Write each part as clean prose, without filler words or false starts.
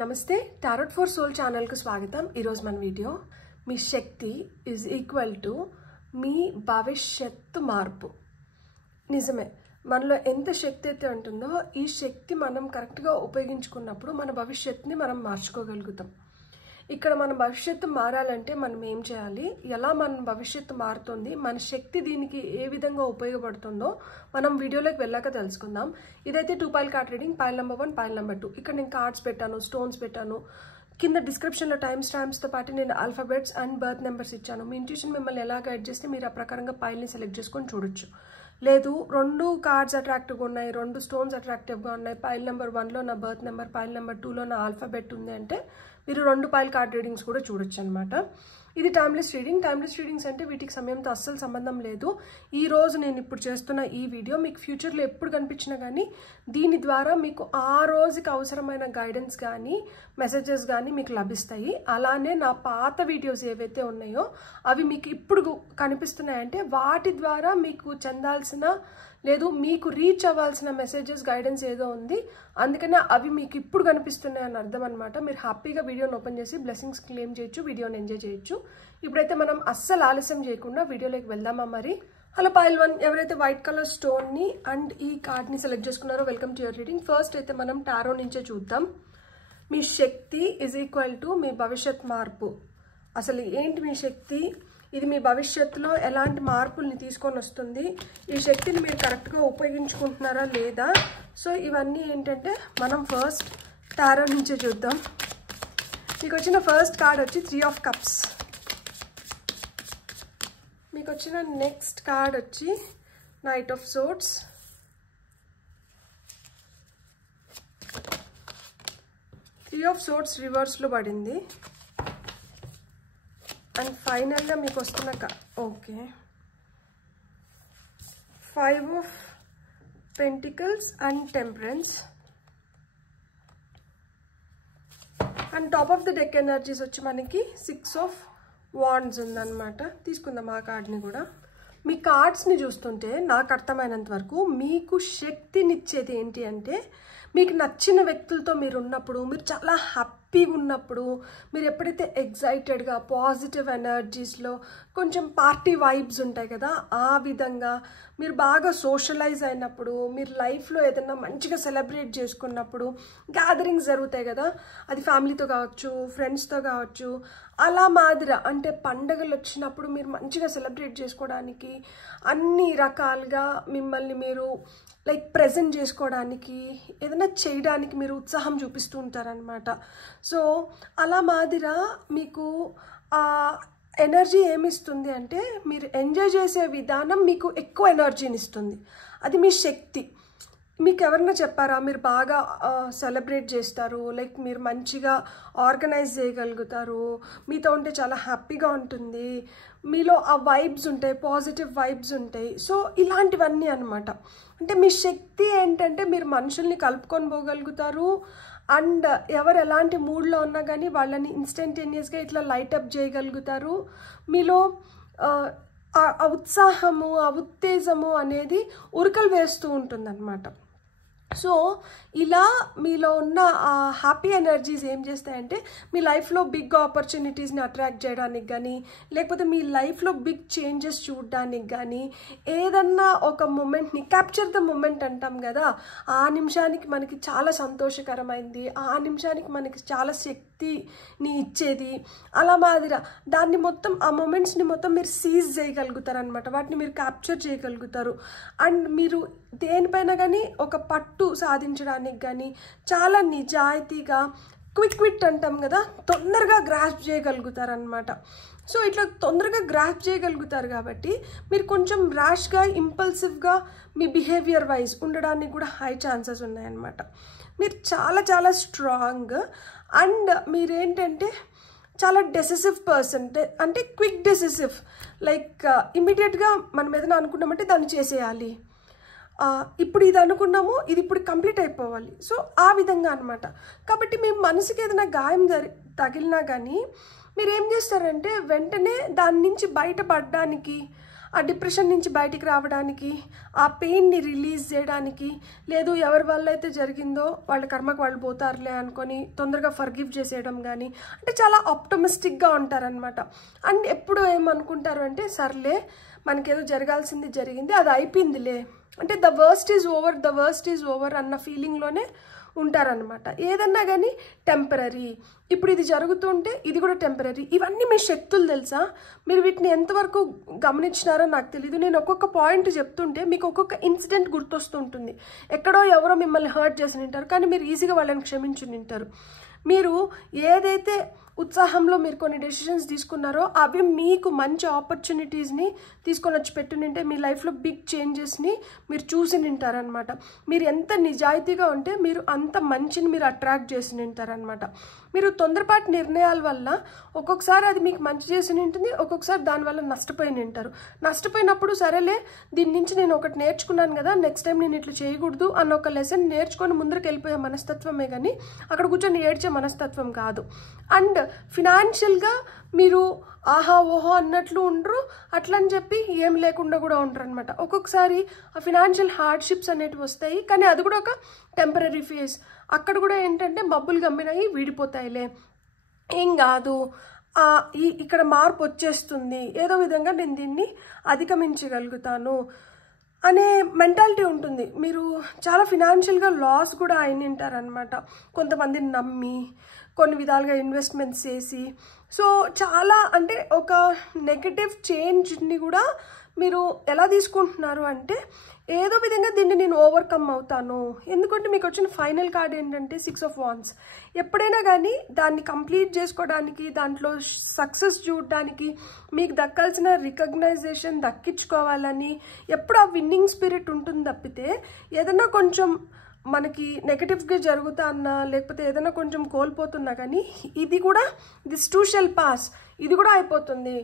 నమస్తే tarot for soul channel కు స్వాగతం। ఈ రోజు మన వీడియో మీ శక్తి ఇస్ ఈక్వల్ టు మీ భవిష్యత్తు మార్పు। నిజమే, మనలో ఎంత శక్తి అయితే ఉంటుందో ఈ శక్తి మనం కరెక్ట్ గా ఉపయోగించుకున్నప్పుడు మన భవిష్యత్తుని మనం మార్చుకోగలుగుతాం। ఇక్కడ మన భవిష్యత్తు మారాలంటే మనం ఏం చేయాలి, ఎలా మన భవిష్యత్తు మారుతుంది, మన శక్తి దీనికి ఏ విధంగా ఉపయోగపడుతుందో మనం వీడియోలోకి వెళ్ళాక తెలుసుకుందాం। ఇదైతే 2 pile card reading, pile number 1, pile number 2। ఇక్కడ నేను కార్డ్స్ పెట్టాను, స్టోన్స్ పెట్టాను, కింద డిస్క్రిప్షన్లో టైమ్ స్టాంప్స్తో పాటు నేను ఆల్ఫాబెట్స్ అండ్ బర్త్ నెంబర్స్ ఇచ్చాను। మీ ఇంట్యూషన్ మిమ్మల్ని ఎలా గైడ్ చేస్తే మీరు ఆ ప్రకారంగా పైల్ని సెలెక్ట్ చేసుకొని చూడొచ్చు। లేదు 2 కార్డ్స్ అట్రాక్టివ్గా ఉన్నాయి, 2 స్టోన్స్ అట్రాక్టివ్గా ఉన్నాయి, పైల్ నెంబర్ 1లో నా బర్త్ నెంబర్, పైల్ నెంబర్ 2లో నా ఆల్ఫాబెట్ ఉంది అంటే మీరు 2 పైల్ కార్డ్ రీడింగ్స్ కూడా చూడొచ్చు అనమాట। ఇది టైమ్లెస్ రీడింగ్। టైమ్లెస్ రీడింగ్స్ అంటే వీటికి సమయంతో అస్సలు సంబంధం లేదు। ఈ రోజు నేను ఇప్పుడు చేస్తున్న ఈ వీడియో మీకు ఫ్యూచర్లో ఎప్పుడు కనిపించినా కానీ దీని ద్వారా మీకు ఆ రోజుకి అవసరమైన గైడెన్స్ కానీ మెసేజెస్ కానీ మీకు లభిస్తాయి। అలానే నా పాత వీడియోస్ ఏవైతే ఉన్నాయో అవి మీకు ఇప్పుడు కనిపిస్తున్నాయంటే వాటి ద్వారా మీకు చెందాల్సిన లేదు మీకు రీచ్ అవ్వాల్సిన మెసేజెస్ గైడెన్స్ ఏదో ఉంది, అందుకనే అవి మీకు ఇప్పుడు కనిపిస్తున్నాయి అని అర్థం అనమాట। మీరు హ్యాపీగా వీడియోని ఓపెన్ చేసి బ్లెస్సింగ్స్ క్లెయిమ్ చేయొచ్చు, వీడియోని ఎంజాయ్ చేయొచ్చు। ఇప్పుడైతే మనం అస్సలు ఆలస్యం చేయకుండా వీడియోలోకి వెళ్దామా మరి। హలో పైల్ 1, ఎవరైతే వైట్ కలర్ స్టోన్ని అండ్ ఈ కార్డ్ని సెలెక్ట్ చేసుకున్నారో welcome to your reading. First అయితే మనం టారో నుంచే చూద్దాం। మీ శక్తి ఈజ్ ఈక్వల్ టు మీ భవిష్యత్ మార్పు। అసలు ఏంటి మీ శక్తి, ఇది మీ భవిష్యత్తులో ఎలాంటి మార్పుల్ని తీసుకొని వస్తుంది, ఈ శక్తిని మీరు కరెక్ట్గా ఉపయోగించుకుంటున్నారా లేదా, సో ఇవన్నీ ఏంటంటే మనం ఫస్ట్ టారో నుంచే చూద్దాం। మీకు వచ్చిన ఫస్ట్ కార్డ్ వచ్చి 3 ఆఫ్ కప్స్, మీకు వచ్చిన నెక్స్ట్ కార్డ్ వచ్చి knight of swords, three of swords రివర్స్లో పడింది, అండ్ ఫైనల్గా మీకు వస్తున్న okay 5 of pentacles and temperance, and top of the deck energies వచ్చి మనకి 6 ఆఫ్ వాండ్స్ ఉందన్నమాట। తీసుకుందాం ఆ కార్డ్ని కూడా। మీ కార్డ్స్ని చూస్తుంటే నాకు అర్థమైనంత వరకు మీకు శక్తినిచ్చేది ఏంటి అంటే మీకు నచ్చిన వ్యక్తులతో మీరు ఉన్నప్పుడు, మీరు చాలా హ్యాపీగా ఉన్నప్పుడు, మీరు ఎప్పుడైతే ఎగ్జైటెడ్గా పాజిటివ్ ఎనర్జీస్లో కొంచెం పార్టీ వైబ్స్ ఉంటాయి కదా, ఆ విధంగా మీరు బాగా సోషలైజ్ అయినప్పుడు, మీరు లైఫ్లో ఏదైనా మంచిగా సెలబ్రేట్ చేసుకున్నప్పుడు, గ్యాదరింగ్స్ జరుగుతాయి కదా, అది ఫ్యామిలీతో కావచ్చు, ఫ్రెండ్స్తో కావచ్చు, అలా మాదిర అంటే పండగలు వచ్చినప్పుడు మీరు మంచిగా సెలబ్రేట్ చేసుకోవడానికి అన్ని రకాలుగా మిమ్మల్ని మీరు లైక్ ప్రజెంట్ చేసుకోవడానికి ఏదైనా చేయడానికి మీరు ఉత్సాహం చూపిస్తూ ఉంటారనమాట। సో అలా మాదిర మీకు ఆ ఎనర్జీ ఏమిస్తుంది అంటే మీరు ఎంజాయ్ చేసే విధానం మీకు ఎక్కువ ఎనర్జీని ఇస్తుంది, అది మీ శక్తి। మీకు ఎవరైనా చెప్పారా మీరు బాగా సెలబ్రేట్ చేస్తారు, లైక్ మీరు మంచిగా ఆర్గనైజ్ చేయగలుగుతారు, మీతో ఉంటే చాలా హ్యాపీగా ఉంటుంది, మీలో ఆ వైబ్స్ ఉంటాయి, పాజిటివ్ వైబ్స్ ఉంటాయి, సో ఇలాంటివన్నీ అనమాట। అంటే మీ శక్తి ఏంటంటే మీరు మనుషుల్ని కలుపుకొని పోగలుగుతారు, అండ్ ఎవరు ఎలాంటి మూడ్లో ఉన్నా కానీ వాళ్ళని ఇన్స్టంటేనియస్గా ఇట్లా లైటప్ చేయగలుగుతారు, మీలో ఆ ఉత్సాహము ఆ ఉత్తేజము అనేది ఉరకలు వేస్తూ ఉంటుందన్నమాట। సో ఇలా మీలో ఉన్న ఆ హ్యాపీ ఎనర్జీస్ ఏం చేస్తాయంటే మీ లైఫ్లో బిగ్ ఆపర్చునిటీస్ని అట్రాక్ట్ చేయడానికి కానీ, లేకపోతే మీ లైఫ్లో బిగ్ చేంజెస్ చూడడానికి కానీ, ఏదన్నా ఒక మూమెంట్ని క్యాప్చర్ ద మూమెంట్ అంటాం కదా, ఆ నిమిషానికి మనకి చాలా సంతోషకరమైంది, ఆ నిమిషానికి మనకి చాలా శక్తిని ఇచ్చేది, అలా మాదిర దాన్ని మొత్తం ఆ మూమెంట్స్ని మొత్తం మీరు సీజ్ చేయగలుగుతారు అనమాట, వాటిని మీరు క్యాప్చర్ చేయగలుగుతారు। అండ్ మీరు దేనిపైన కానీ ఒక పట్టు సాధించడానికి కానీ చాలా నిజాయితీగా క్విక్ విట్ అంటాం కదా, తొందరగా గ్రాస్ప్ చేయగలుగుతారనమాట। సో ఇట్లా తొందరగా గ్రాస్ప్ చేయగలుగుతారు కాబట్టి మీరు కొంచెం ర్యాష్గా ఇంపల్సివ్గా మీ బిహేవియర్ వైజ్ ఉండడానికి కూడా హై ఛాన్సెస్ ఉన్నాయన్నమాట। మీరు చాలా చాలా స్ట్రాంగ్, అండ్ మీరేంటంటే చాలా డెసిసివ్ పర్సన్, అంటే క్విక్ డెసిసివ్, లైక్ ఇమీడియట్గా మనం ఏదైనా అనుకున్నామంటే దాన్ని చేసేయాలి, ఇప్పుడు ఇది అనుకున్నాము ఇది ఇప్పుడు కంప్లీట్ అయిపోవాలి, సో ఆ విధంగా అనమాట। కాబట్టి మీ మనసుకి ఏదైనా గాయం తగిలినా కానీ మీరు ఏం చేస్తారంటే వెంటనే దాని నుంచి బయటపడడానికి ఆ డిప్రెషన్ నుంచి బయటికి రావడానికి, ఆ పెయిన్ని రిలీజ్ చేయడానికి, లేదు ఎవరి వల్ల అయితే జరిగిందో వాళ్ళ కర్మకు వాళ్ళు పోతారులే అనుకొని తొందరగా ఫర్గివ్ చేసేయడం కానీ, అంటే చాలా ఆప్టమిస్టిక్గా ఉంటారనమాట. అండ్ ఎప్పుడు ఏమనుకుంటారు అంటే సర్లే మనకేదో జరగాల్సింది జరిగింది, అది అయిపోయిందిలే, అంటే ద వర్స్ట్ ఈజ్ ఓవర్ అన్న ఫీలింగ్లోనే ఉంటారనమాట. ఏదన్నా కానీ టెంపరీ, ఇప్పుడు ఇది జరుగుతుంటే ఇది కూడా టెంపరీ. ఇవన్నీ మీ శక్తులు తెలుసా? మీరు వీటిని ఎంతవరకు గమనించినారో నాకు తెలీదు. నేను ఒక్కొక్క పాయింట్ చెప్తుంటే మీకు ఒక్కొక్క ఇన్సిడెంట్ గుర్తొస్తుంటుంది. ఎక్కడో ఎవరో మిమ్మల్ని హర్ట్ చేసి నింటారు, కానీ మీరు ఈజీగా వాళ్ళని క్షమించి నింటారు. మీరు ఏదైతే ఉత్సాహంలో మీరు కొన్ని డెసిషన్స్ తీసుకున్నారో అవి మీకు మంచి ఆపర్చునిటీస్ని తీసుకొని వచ్చి పెట్టునింటే మీ లైఫ్లో బిగ్ చేంజెస్ని మీరు చూసి నింటారనమాట. మీరు ఎంత నిజాయితీగా ఉంటే మీరు అంత మంచిని మీరు అట్రాక్ట్ చేసి నింటారనమాట. మీరు తొందరపాటు నిర్ణయాల వల్ల ఒక్కొక్కసారి అది మీకు మంచి చేసి ఉంటుంది, ఒక్కొక్కసారి దానివల్ల నష్టపోయి నింటారు. నష్టపోయినప్పుడు సరేలే దీని నుంచి నేను ఒకటి నేర్చుకున్నాను కదా, నెక్స్ట్ టైం నేను ఇట్లా చేయకూడదు అన్న ఒక లెసన్ నేర్చుకొని ముందరికి వెళ్ళిపోయే మనస్తత్వమే కానీ అక్కడ కూర్చొని ఏడ్చే మనస్తత్వం కాదు. అండ్ ఫినాన్షియల్గా మీరు ఆహా ఓహో అన్నట్లు ఉండరు, అట్లని చెప్పి ఏం లేకుండా కూడా ఉంటారు అనమాట. ఒక్కొక్కసారి ఆ ఫినాన్షియల్ హార్డ్షిప్స్ అనేటివి వస్తాయి, కానీ అది కూడా ఒక టెంపరీ ఫేజ్. అక్కడ కూడా ఏంటంటే మబ్బులు గమ్మినాయి వీడిపోతాయిలే, ఏం కాదు, ఇక్కడ మార్పు వచ్చేస్తుంది, ఏదో విధంగా నేను దీన్ని అధిగమించగలుగుతాను అనే మెంటాలిటీ ఉంటుంది. మీరు చాలా ఫినాన్షియల్గా లాస్ కూడా అయినింటారనమాట. కొంతమందిని నమ్మి కొన్ని విధాలుగా ఇన్వెస్ట్మెంట్స్ చేసి, సో చాలా అంటే ఒక నెగటివ్ చేంజ్ని కూడా మీరు ఎలా తీసుకుంటున్నారు అంటే ఏదో విధంగా దీన్ని నేను ఓవర్కమ్ అవుతాను. ఎందుకంటే మీకు వచ్చిన ఫైనల్ కార్డ్ ఏంటంటే 6 of Wands. ఎప్పుడైనా కానీ దాన్ని కంప్లీట్ చేసుకోవడానికి, దాంట్లో సక్సెస్ చూడడానికి, మీకు దక్కాల్సిన రికగ్నైజేషన్ దక్కించుకోవాలని ఎప్పుడు ఆ విన్నింగ్ స్పిరిట్ ఉంటుంది తప్పితే ఏదన్నా కొంచెం మనకి నెగటివ్గా జరుగుతా అన్నా లేకపోతే ఏదైనా కొంచెం కోల్పోతున్నా కానీ ఇది కూడా దిస్ టూ షెల్ పాస్, ఇది కూడా అయిపోతుంది,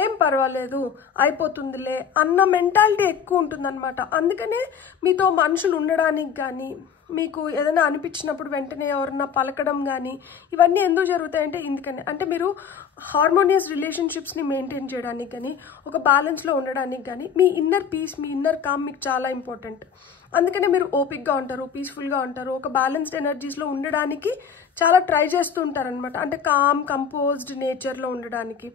ఏం పర్వాలేదు అయిపోతుందిలే అన్న మెంటాలిటీ ఎక్కువ ఉంటుందన్నమాట. అందుకనే మీతో మనుషులు ఉండడానికి కానీ, మీకు ఏదైనా అనిపించినప్పుడు వెంటనే ఎవరన్నా పలకడం కానీ ఇవన్నీ ఎందుకు జరుగుతాయంటే ఇందుకనే, అంటే మీరు హార్మోనియస్ రిలేషన్షిప్స్ని మెయింటైన్ చేయడానికి కానీ, ఒక బ్యాలెన్స్లో ఉండడానికి కానీ మీ ఇన్నర్ పీస్, మీ ఇన్నర్ కామ్ మీకు చాలా ఇంపార్టెంట్. అందుకనే మీరు ఓపిక్గా ఉంటారు, పీస్ఫుల్గా ఉంటారు, ఒక బ్యాలెన్స్డ్ ఎనర్జీస్లో ఉండడానికి చాలా ట్రై చేస్తూ ఉంటారనమాట. అంటే కామ్ కంపోజ్డ్ నేచర్లో ఉండడానికి.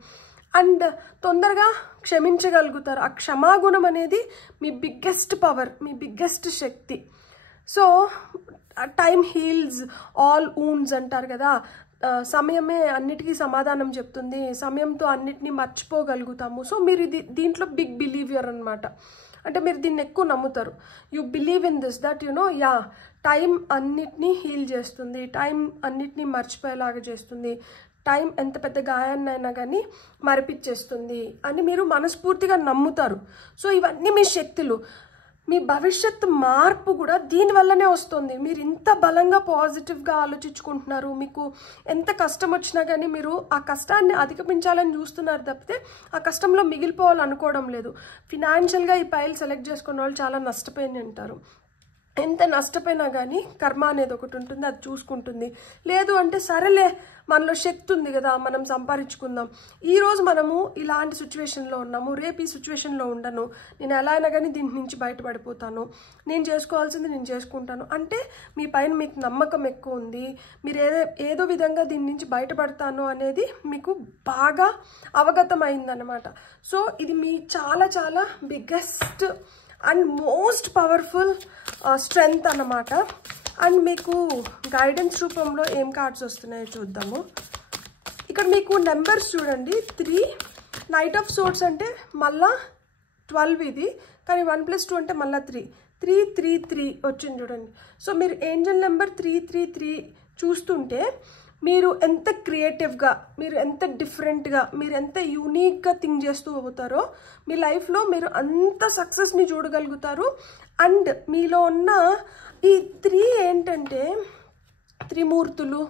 అండ్ తొందరగా క్షమించగలుగుతారు. ఆ క్షమాగుణం అనేది మీ బిగ్గెస్ట్ పవర్, మీ బిగ్గెస్ట్ శక్తి. So time heals all wounds అంటారు కదా, సమయమే అన్నిటికీ సమాధానం చెప్తుంది, సమయంతో అన్నిటినీ మర్చిపోగలుగుతాము. సో మీరు దీంట్లో బిగ్ బిలీవియర్ అనమాట. అంటే మీరు దీన్ని ఎక్కువ నమ్ముతారు. You believe in this that yeah time అన్నిటినీ హీల్ చేస్తుంది, టైం అన్నిటినీ మర్చిపోయేలాగా చేస్తుంది, టైం ఎంత పెద్ద గాయాన్నైనా కానీ మరిపించేస్తుంది అని మీరు మనస్ఫూర్తిగా నమ్ముతారు. సో ఇవన్నీ మీ శక్తులు. మీ భవిష్యత్తు మార్పు కూడా దీనివల్లనే వస్తుంది. మీరు ఇంత బలంగా పాజిటివ్గా ఆలోచించుకుంటున్నారు, మీకు ఎంత కష్టం వచ్చినా కానీ మీరు ఆ కష్టాన్ని అధిగమించాలని చూస్తున్నారు తప్పితే ఆ కష్టంలో మిగిలిపోవాలనుకోవడం లేదు. ఫినాన్షియల్గా ఈ పైల్ సెలెక్ట్ చేసుకున్న వాళ్ళు చాలా నష్టపోయి ఉంటారు. ఎంత నష్టపోయినా కానీ కర్మ అనేది ఒకటి ఉంటుంది, అది చూసుకుంటుంది. లేదు అంటే సరేలే మనలో శక్తి ఉంది కదా, మనం సంపాదించుకుందాం. ఈరోజు మనము ఇలాంటి సిచ్యువేషన్లో ఉన్నాము, రేపు ఈ సిచ్యువేషన్లో ఉండను, నేను ఎలా అయినా కానీ దీని నుంచి బయటపడిపోతాను, నేను చేసుకోవాల్సింది నేను చేసుకుంటాను అంటే మీ పైన మీకు నమ్మకం ఎక్కువ ఉంది, మీరు ఏదో విధంగా దీని నుంచి బయటపడతాను అనేది మీకు బాగా అవగతమైందన్నమాట. సో ఇది మీ చాలా చాలా biggest and most powerful strength అన్నమాట. అండ్ మీకు గైడెన్స్ రూపంలో ఏం కార్డ్స్ వస్తున్నాయో చూద్దాము. ఇక్కడ మీకు నెంబర్స్ చూడండి, 3 నైట్ ఆఫ్ సోర్ట్స్ అంటే మళ్ళా 12 ఇది, కానీ 1+2 అంటే మళ్ళీ 3 వచ్చింది చూడండి. సో మీరు ఏంజల్ నెంబర్ 333 చూస్తుంటే మీరు ఎంత క్రియేటివ్గా, మీరు ఎంత డిఫరెంట్గా, మీరు ఎంత యూనిక్గా థింక్ చేస్తూ పోతారో మీ లైఫ్లో మీరు అంత సక్సెస్ని చూడగలుగుతారు. అండ్ మీలో ఉన్న ఈ 3 ఏంటంటే త్రిమూర్తులు,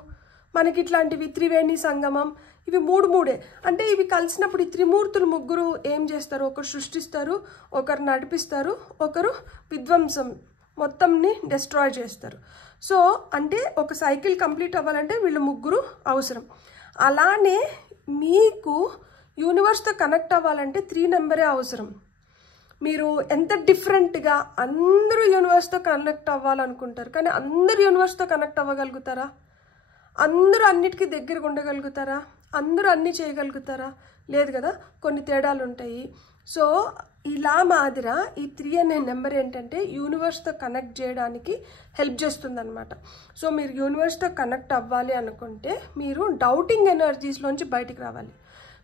మనకి ఇట్లాంటివి త్రివేణి సంగమం, ఇవి 3 అంటే ఇవి కలిసినప్పుడు ఈ త్రిమూర్తులు ముగ్గురు ఏం చేస్తారు, ఒకరు సృష్టిస్తారు, ఒకరు నడిపిస్తారు, ఒకరు విధ్వంసం మొత్తంని డిస్ట్రాయ్ చేస్తారు. సో అంటే ఒక సైకిల్ కంప్లీట్ అవ్వాలంటే వీళ్ళు ముగ్గురు అవసరం. అలానే మీకు యూనివర్స్తో కనెక్ట్ అవ్వాలంటే 3 నెంబరే అవసరం. మీరు ఎంత డిఫరెంట్గా అందరూ యూనివర్స్తో కనెక్ట్ అవ్వాలనుకుంటారు, కానీ అందరూ యూనివర్స్తో కనెక్ట్ అవ్వగలుగుతారా? అందరూ అన్నిటికీ దగ్గరగా ఉండగలుగుతారా? అందరూ అన్నీ చేయగలుగుతారా? లేదు కదా, కొన్ని తేడాలు ఉంటాయి. సో ఇలా మాదిర ఈ 3 అనే నెంబర్ ఏంటంటే యూనివర్స్తో కనెక్ట్ చేయడానికి హెల్ప్ చేస్తుంది అనమాట. సో మీరు యూనివర్స్తో కనెక్ట్ అవ్వాలి అనుకుంటే మీరు డౌటింగ్ ఎనర్జీస్లోంచి బయటికి రావాలి.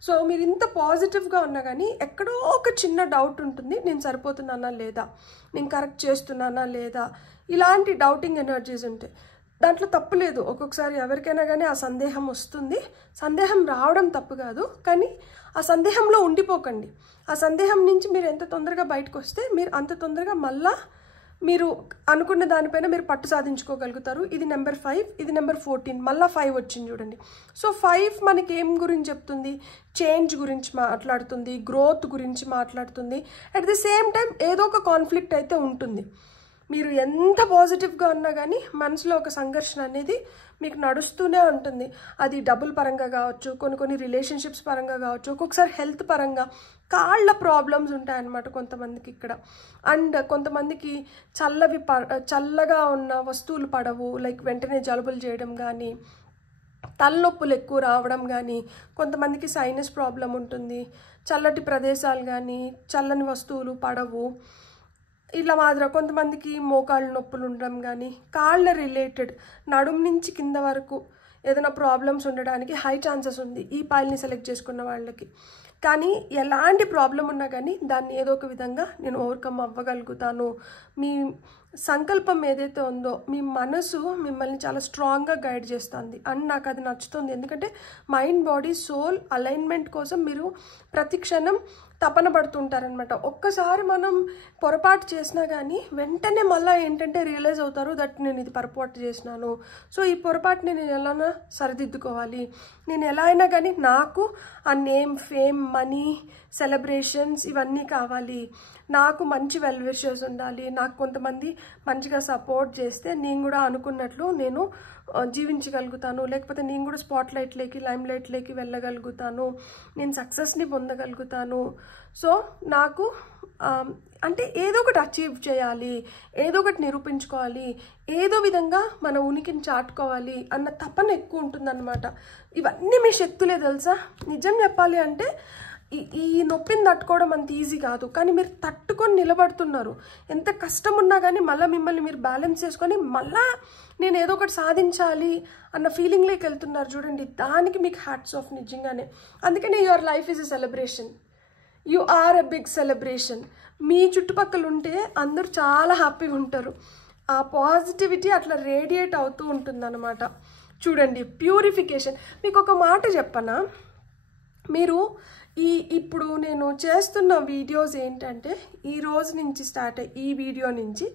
సో మీరు ఇంత పాజిటివ్గా ఉన్నా కానీ ఎక్కడో ఒక చిన్న డౌట్ ఉంటుంది, నేను సరిపోతున్నానా లేదా, నేను కరెక్ట్ చేస్తున్నానా లేదా, ఇలాంటి డౌటింగ్ ఎనర్జీస్ ఉంటాయి. దాంట్లో తప్పు లేదు, ఒక్కొక్కసారి ఎవరికైనా కానీ ఆ సందేహం వస్తుంది. సందేహం రావడం తప్పు కాదు, కానీ ఆ సందేహంలో ఉండిపోకండి. ఆ సందేహం నుంచి మీరు ఎంత తొందరగా బయటకు వస్తే మీరు అంత తొందరగా మళ్ళా మీరు అనుకున్న దానిపైన మీరు పట్టు సాధించుకోగలుగుతారు. ఇది నెంబర్ 5, ఇది నెంబర్ 14, మళ్ళీ 5 వచ్చింది చూడండి. సో 5 మనకి ఏం గురించి చెప్తుంది? చేంజ్ గురించి మాట్లాడుతుంది, గ్రోత్ గురించి మాట్లాడుతుంది. అట్ ది సేమ్ టైం ఏదో ఒక కాన్ఫ్లిక్ట్ అయితే ఉంటుంది. మీరు ఎంత పాజిటివ్గా ఉన్నా కానీ మనసులో ఒక సంఘర్షణ అనేది మీకు నడుస్తూనే ఉంటుంది. అది డబ్బుల పరంగా కావచ్చు, కొన్ని రిలేషన్షిప్స్ పరంగా కావచ్చు, ఒక్కొక్కసారి హెల్త్ పరంగా కాళ్ళ ప్రాబ్లమ్స్ ఉంటాయన్నమాట కొంతమందికి ఇక్కడ. అండ్ కొంతమందికి చల్లగా ఉన్న వస్తువులు పడవు, లైక్ వెంటనే జలుబులు చేయడం కానీ, తలనొప్పులు ఎక్కువ రావడం కానీ, కొంతమందికి సైనస్ ప్రాబ్లం ఉంటుంది, చల్లటి ప్రదేశాలు కానీ చల్లని వస్తువులు పడవు. ఇలా మాదిరి కొంతమందికి మోకాళ్ళ నొప్పులు ఉండడం కానీ, కాళ్ళ రిలేటెడ్ నడుం నుంచి కింద వరకు ఏదైనా ప్రాబ్లమ్స్ ఉండడానికి హై ఛాన్సెస్ ఉంది ఈ పాయిల్ని సెలెక్ట్ చేసుకున్న వాళ్ళకి. కానీ ఎలాంటి ప్రాబ్లం ఉన్నా కానీ దాన్ని ఏదో ఒక విధంగా నేను ఓవర్కమ్ అవ్వగలుగుతాను. మీ సంకల్పం ఏదైతే ఉందో, మీ మనసు మిమ్మల్ని చాలా స్ట్రాంగ్గా గైడ్ చేస్తుంది అని నాకు అది నచ్చుతుంది. ఎందుకంటే మైండ్, బాడీ, సోల్ అలైన్మెంట్ కోసం మీరు ప్రతి క్షణం తపన పడుతుంటారనమాట. ఒక్కసారి మనం పొరపాటు చేసినా కానీ వెంటనే మళ్ళీ ఏంటంటే రియలైజ్ అవుతారు దట్ నేను ఇది పొరపాటు చేసినాను. సో ఈ పొరపాటుని నేను ఎలా సరిదిద్దుకోవాలి, నేను ఎలా అయినా కానీ నాకు ఆ నేమ్, ఫేమ్, మనీ, సెలబ్రేషన్స్ ఇవన్నీ కావాలి, నాకు మంచి వెల్ విషర్స్ ఉండాలి, నాకు కొంతమంది మంచిగా సపోర్ట్ చేస్తే నేను కూడా అనుకున్నట్లు నేను జీవించగలుగుతాను, లేకపోతే నేను కూడా స్పాట్లైట్లోకి, లైమ్లైట్లోకి వెళ్ళగలుగుతాను, నేను సక్సెస్ని పొందగలుగుతాను. సో నాకు అంటే ఏదో ఒకటి అచీవ్ చేయాలి, ఏదో ఒకటి నిరూపించుకోవాలి, ఏదో విధంగా మన ఉనికిని చాటుకోవాలి అన్న తపన ఎక్కువ ఉంటుందన్నమాట. ఇవన్నీ మీ శక్తులే తెలుసా. నిజం చెప్పాలి అంటే ఈ నొప్పిని తట్టుకోవడం అంత ఈజీ కాదు, కానీ మీరు తట్టుకొని నిలబడుతున్నారు. ఎంత కష్టం ఉన్నా కానీ మళ్ళీ మిమ్మల్ని మీరు బ్యాలెన్స్ చేసుకొని మళ్ళీ నేను ఏదో ఒకటి సాధించాలి అన్న ఫీలింగ్లోకి వెళ్తున్నారు చూడండి. దానికి మీకు హ్యాట్స్ ఆఫ్ నిజంగానే. అందుకనే your life is a celebration, you are a big celebration. మీ చుట్టుపక్కల ఉంటే అందరూ చాలా హ్యాపీగా ఉంటారు. ఆ పాజిటివిటీ అట్లా రేడియేట్ అవుతూ ఉంటుందన్నమాట. చూడండి, ప్యూరిఫికేషన్. మీకు ఒక మాట చెప్పనా, మీరు ఇప్పుడు నేను చేస్తున్న వీడియోస్ ఏంటంటే ఈ రోజు నుంచి స్టార్ట్ అయ్యి ఈ వీడియో నుంచి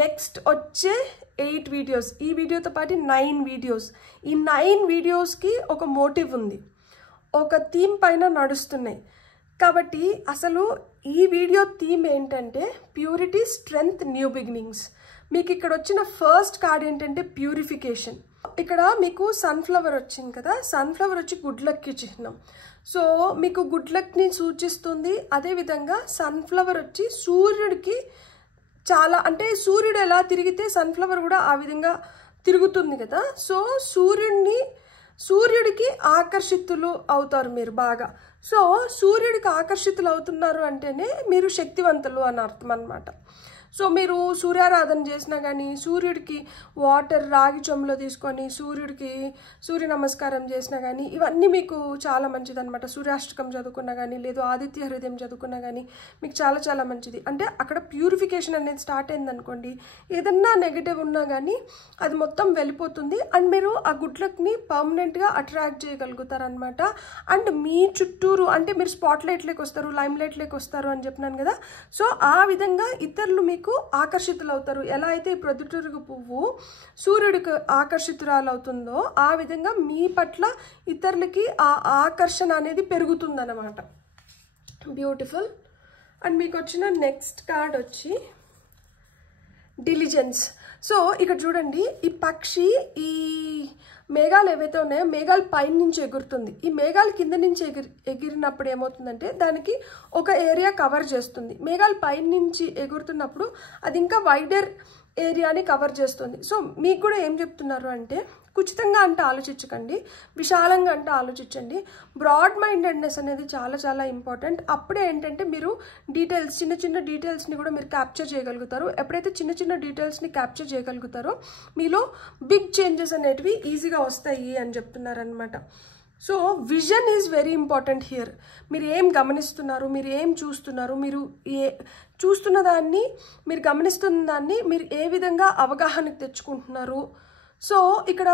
నెక్స్ట్ వచ్చే 8 వీడియోస్, ఈ వీడియోతో పాటు 9 వీడియోస్, ఈ 9 వీడియోస్కి ఒక మోటివ్ ఉంది, ఒక థీమ్ పైన నడుస్తున్నాయి. కాబట్టి అసలు ఈ వీడియో థీమ్ ఏంటంటే ప్యూరిటీ, స్ట్రెంగ్త్, న్యూ బిగినింగ్స్. మీకు ఇక్కడ వచ్చిన ఫస్ట్ కార్డ్ ఏంటంటే ప్యూరిఫికేషన్. ఇక్కడ మీకు సన్ఫ్లవర్ వచ్చింది కదా, సన్ఫ్లవర్ వచ్చి గుడ్ లక్కి చిహ్నం. సో మీకు గుడ్ లక్ని సూచిస్తుంది. అదేవిధంగా సన్ఫ్లవర్ వచ్చి సూర్యుడికి చాలా, అంటే సూర్యుడు ఎలా తిరిగితే సన్ఫ్లవర్ కూడా ఆ విధంగా తిరుగుతుంది కదా. సో సూర్యుడికి ఆకర్షితులు అవుతారు మీరు బాగా. సో సూర్యుడికి ఆకర్షితులు అవుతున్నారు అంటేనే మీరు శక్తివంతులు అని అర్థం అన్నమాట. సో మీరు సూర్యారాధన చేసినా కానీ, సూర్యుడికి వాటర్ రాగి చెంబులో తీసుకొని సూర్య నమస్కారం చేసినా కానీ ఇవన్నీ మీకు చాలా మంచిది అనమాట. సూర్యాష్టకం చదువుకున్నా కానీ, లేదు ఆదిత్య హృదయం చదువుకున్నా కానీ మీకు చాలా చాలా మంచిది. అంటే అక్కడ ప్యూరిఫికేషన్ అనేది స్టార్ట్ అయిందనుకోండి, ఏదన్నా నెగిటివ్ ఉన్నా కానీ అది మొత్తం వెళ్ళిపోతుంది. అండ్ మీరు ఆ గుడ్ లక్ని పర్మనెంట్గా అట్రాక్ట్ చేయగలుగుతారనమాట. అండ్ మీ చుట్టూరు, అంటే మీరు స్పాట్ లైట్లోకి వస్తారు, లైమ్ లైట్లోకి వస్తారు అని చెప్పినాను కదా. సో ఆ విధంగా ఇతరులు మీకు ఆకర్షితులు అవుతారు. ఎలా అయితే ఈ ప్రొద్దుటూరుగు పువ్వు సూర్యుడికి ఆకర్షితురాలు అవుతుందో ఆ విధంగా మీ పట్ల ఇతరులకి ఆ ఆకర్షణ అనేది పెరుగుతుందన్నమాట. బ్యూటిఫుల్. అండ్ మీకు వచ్చిన నెక్స్ట్ కార్డ్ వచ్చి డిలిజెన్స్. సో ఇక్కడ చూడండి, ఈ పక్షి ఈ మేఘాలు ఏవైతే ఉన్నాయో మేఘాలు పైన నుంచి ఎగురుతుంది. ఈ మేఘాలు కింద నుంచి ఎగిరినప్పుడు ఏమవుతుందంటే దానికి ఒక ఏరియా కవర్ చేస్తుంది. మేఘాలు పైన నుంచి ఎగురుతున్నప్పుడు అది ఇంకా వైడర్ ఏరియాని కవర్ చేస్తుంది. సో మీకు కూడా ఏం చెప్తున్నారు అంటే ఉచితంగా అంటే ఆలోచించకండి, విశాలంగా అంటే ఆలోచించండి. బ్రాడ్ మైండెడ్నెస్ అనేది చాలా చాలా ఇంపార్టెంట్. అప్పుడే ఏంటంటే మీరు డీటెయిల్స్, చిన్న చిన్న డీటెయిల్స్ని కూడా మీరు క్యాప్చర్ చేయగలుగుతారు. ఎప్పుడైతే చిన్న చిన్న డీటెయిల్స్ని క్యాప్చర్ చేయగలుగుతారో మీలో బిగ్ చేంజెస్ అనేటివి ఈజీగా వస్తాయి అని చెప్తున్నారనమాట. So vision is very important here. మీరు ఏం గమనిస్తున్నారు, మీరు ఏం చూస్తున్నారు, మీరు చూస్తున్న దాన్ని, మీరు గమనిస్తున్న దాన్ని మీరు ఏ విధంగా అవగాహనకు తెచ్చుకుంటున్నారు. సో ఇక్కడ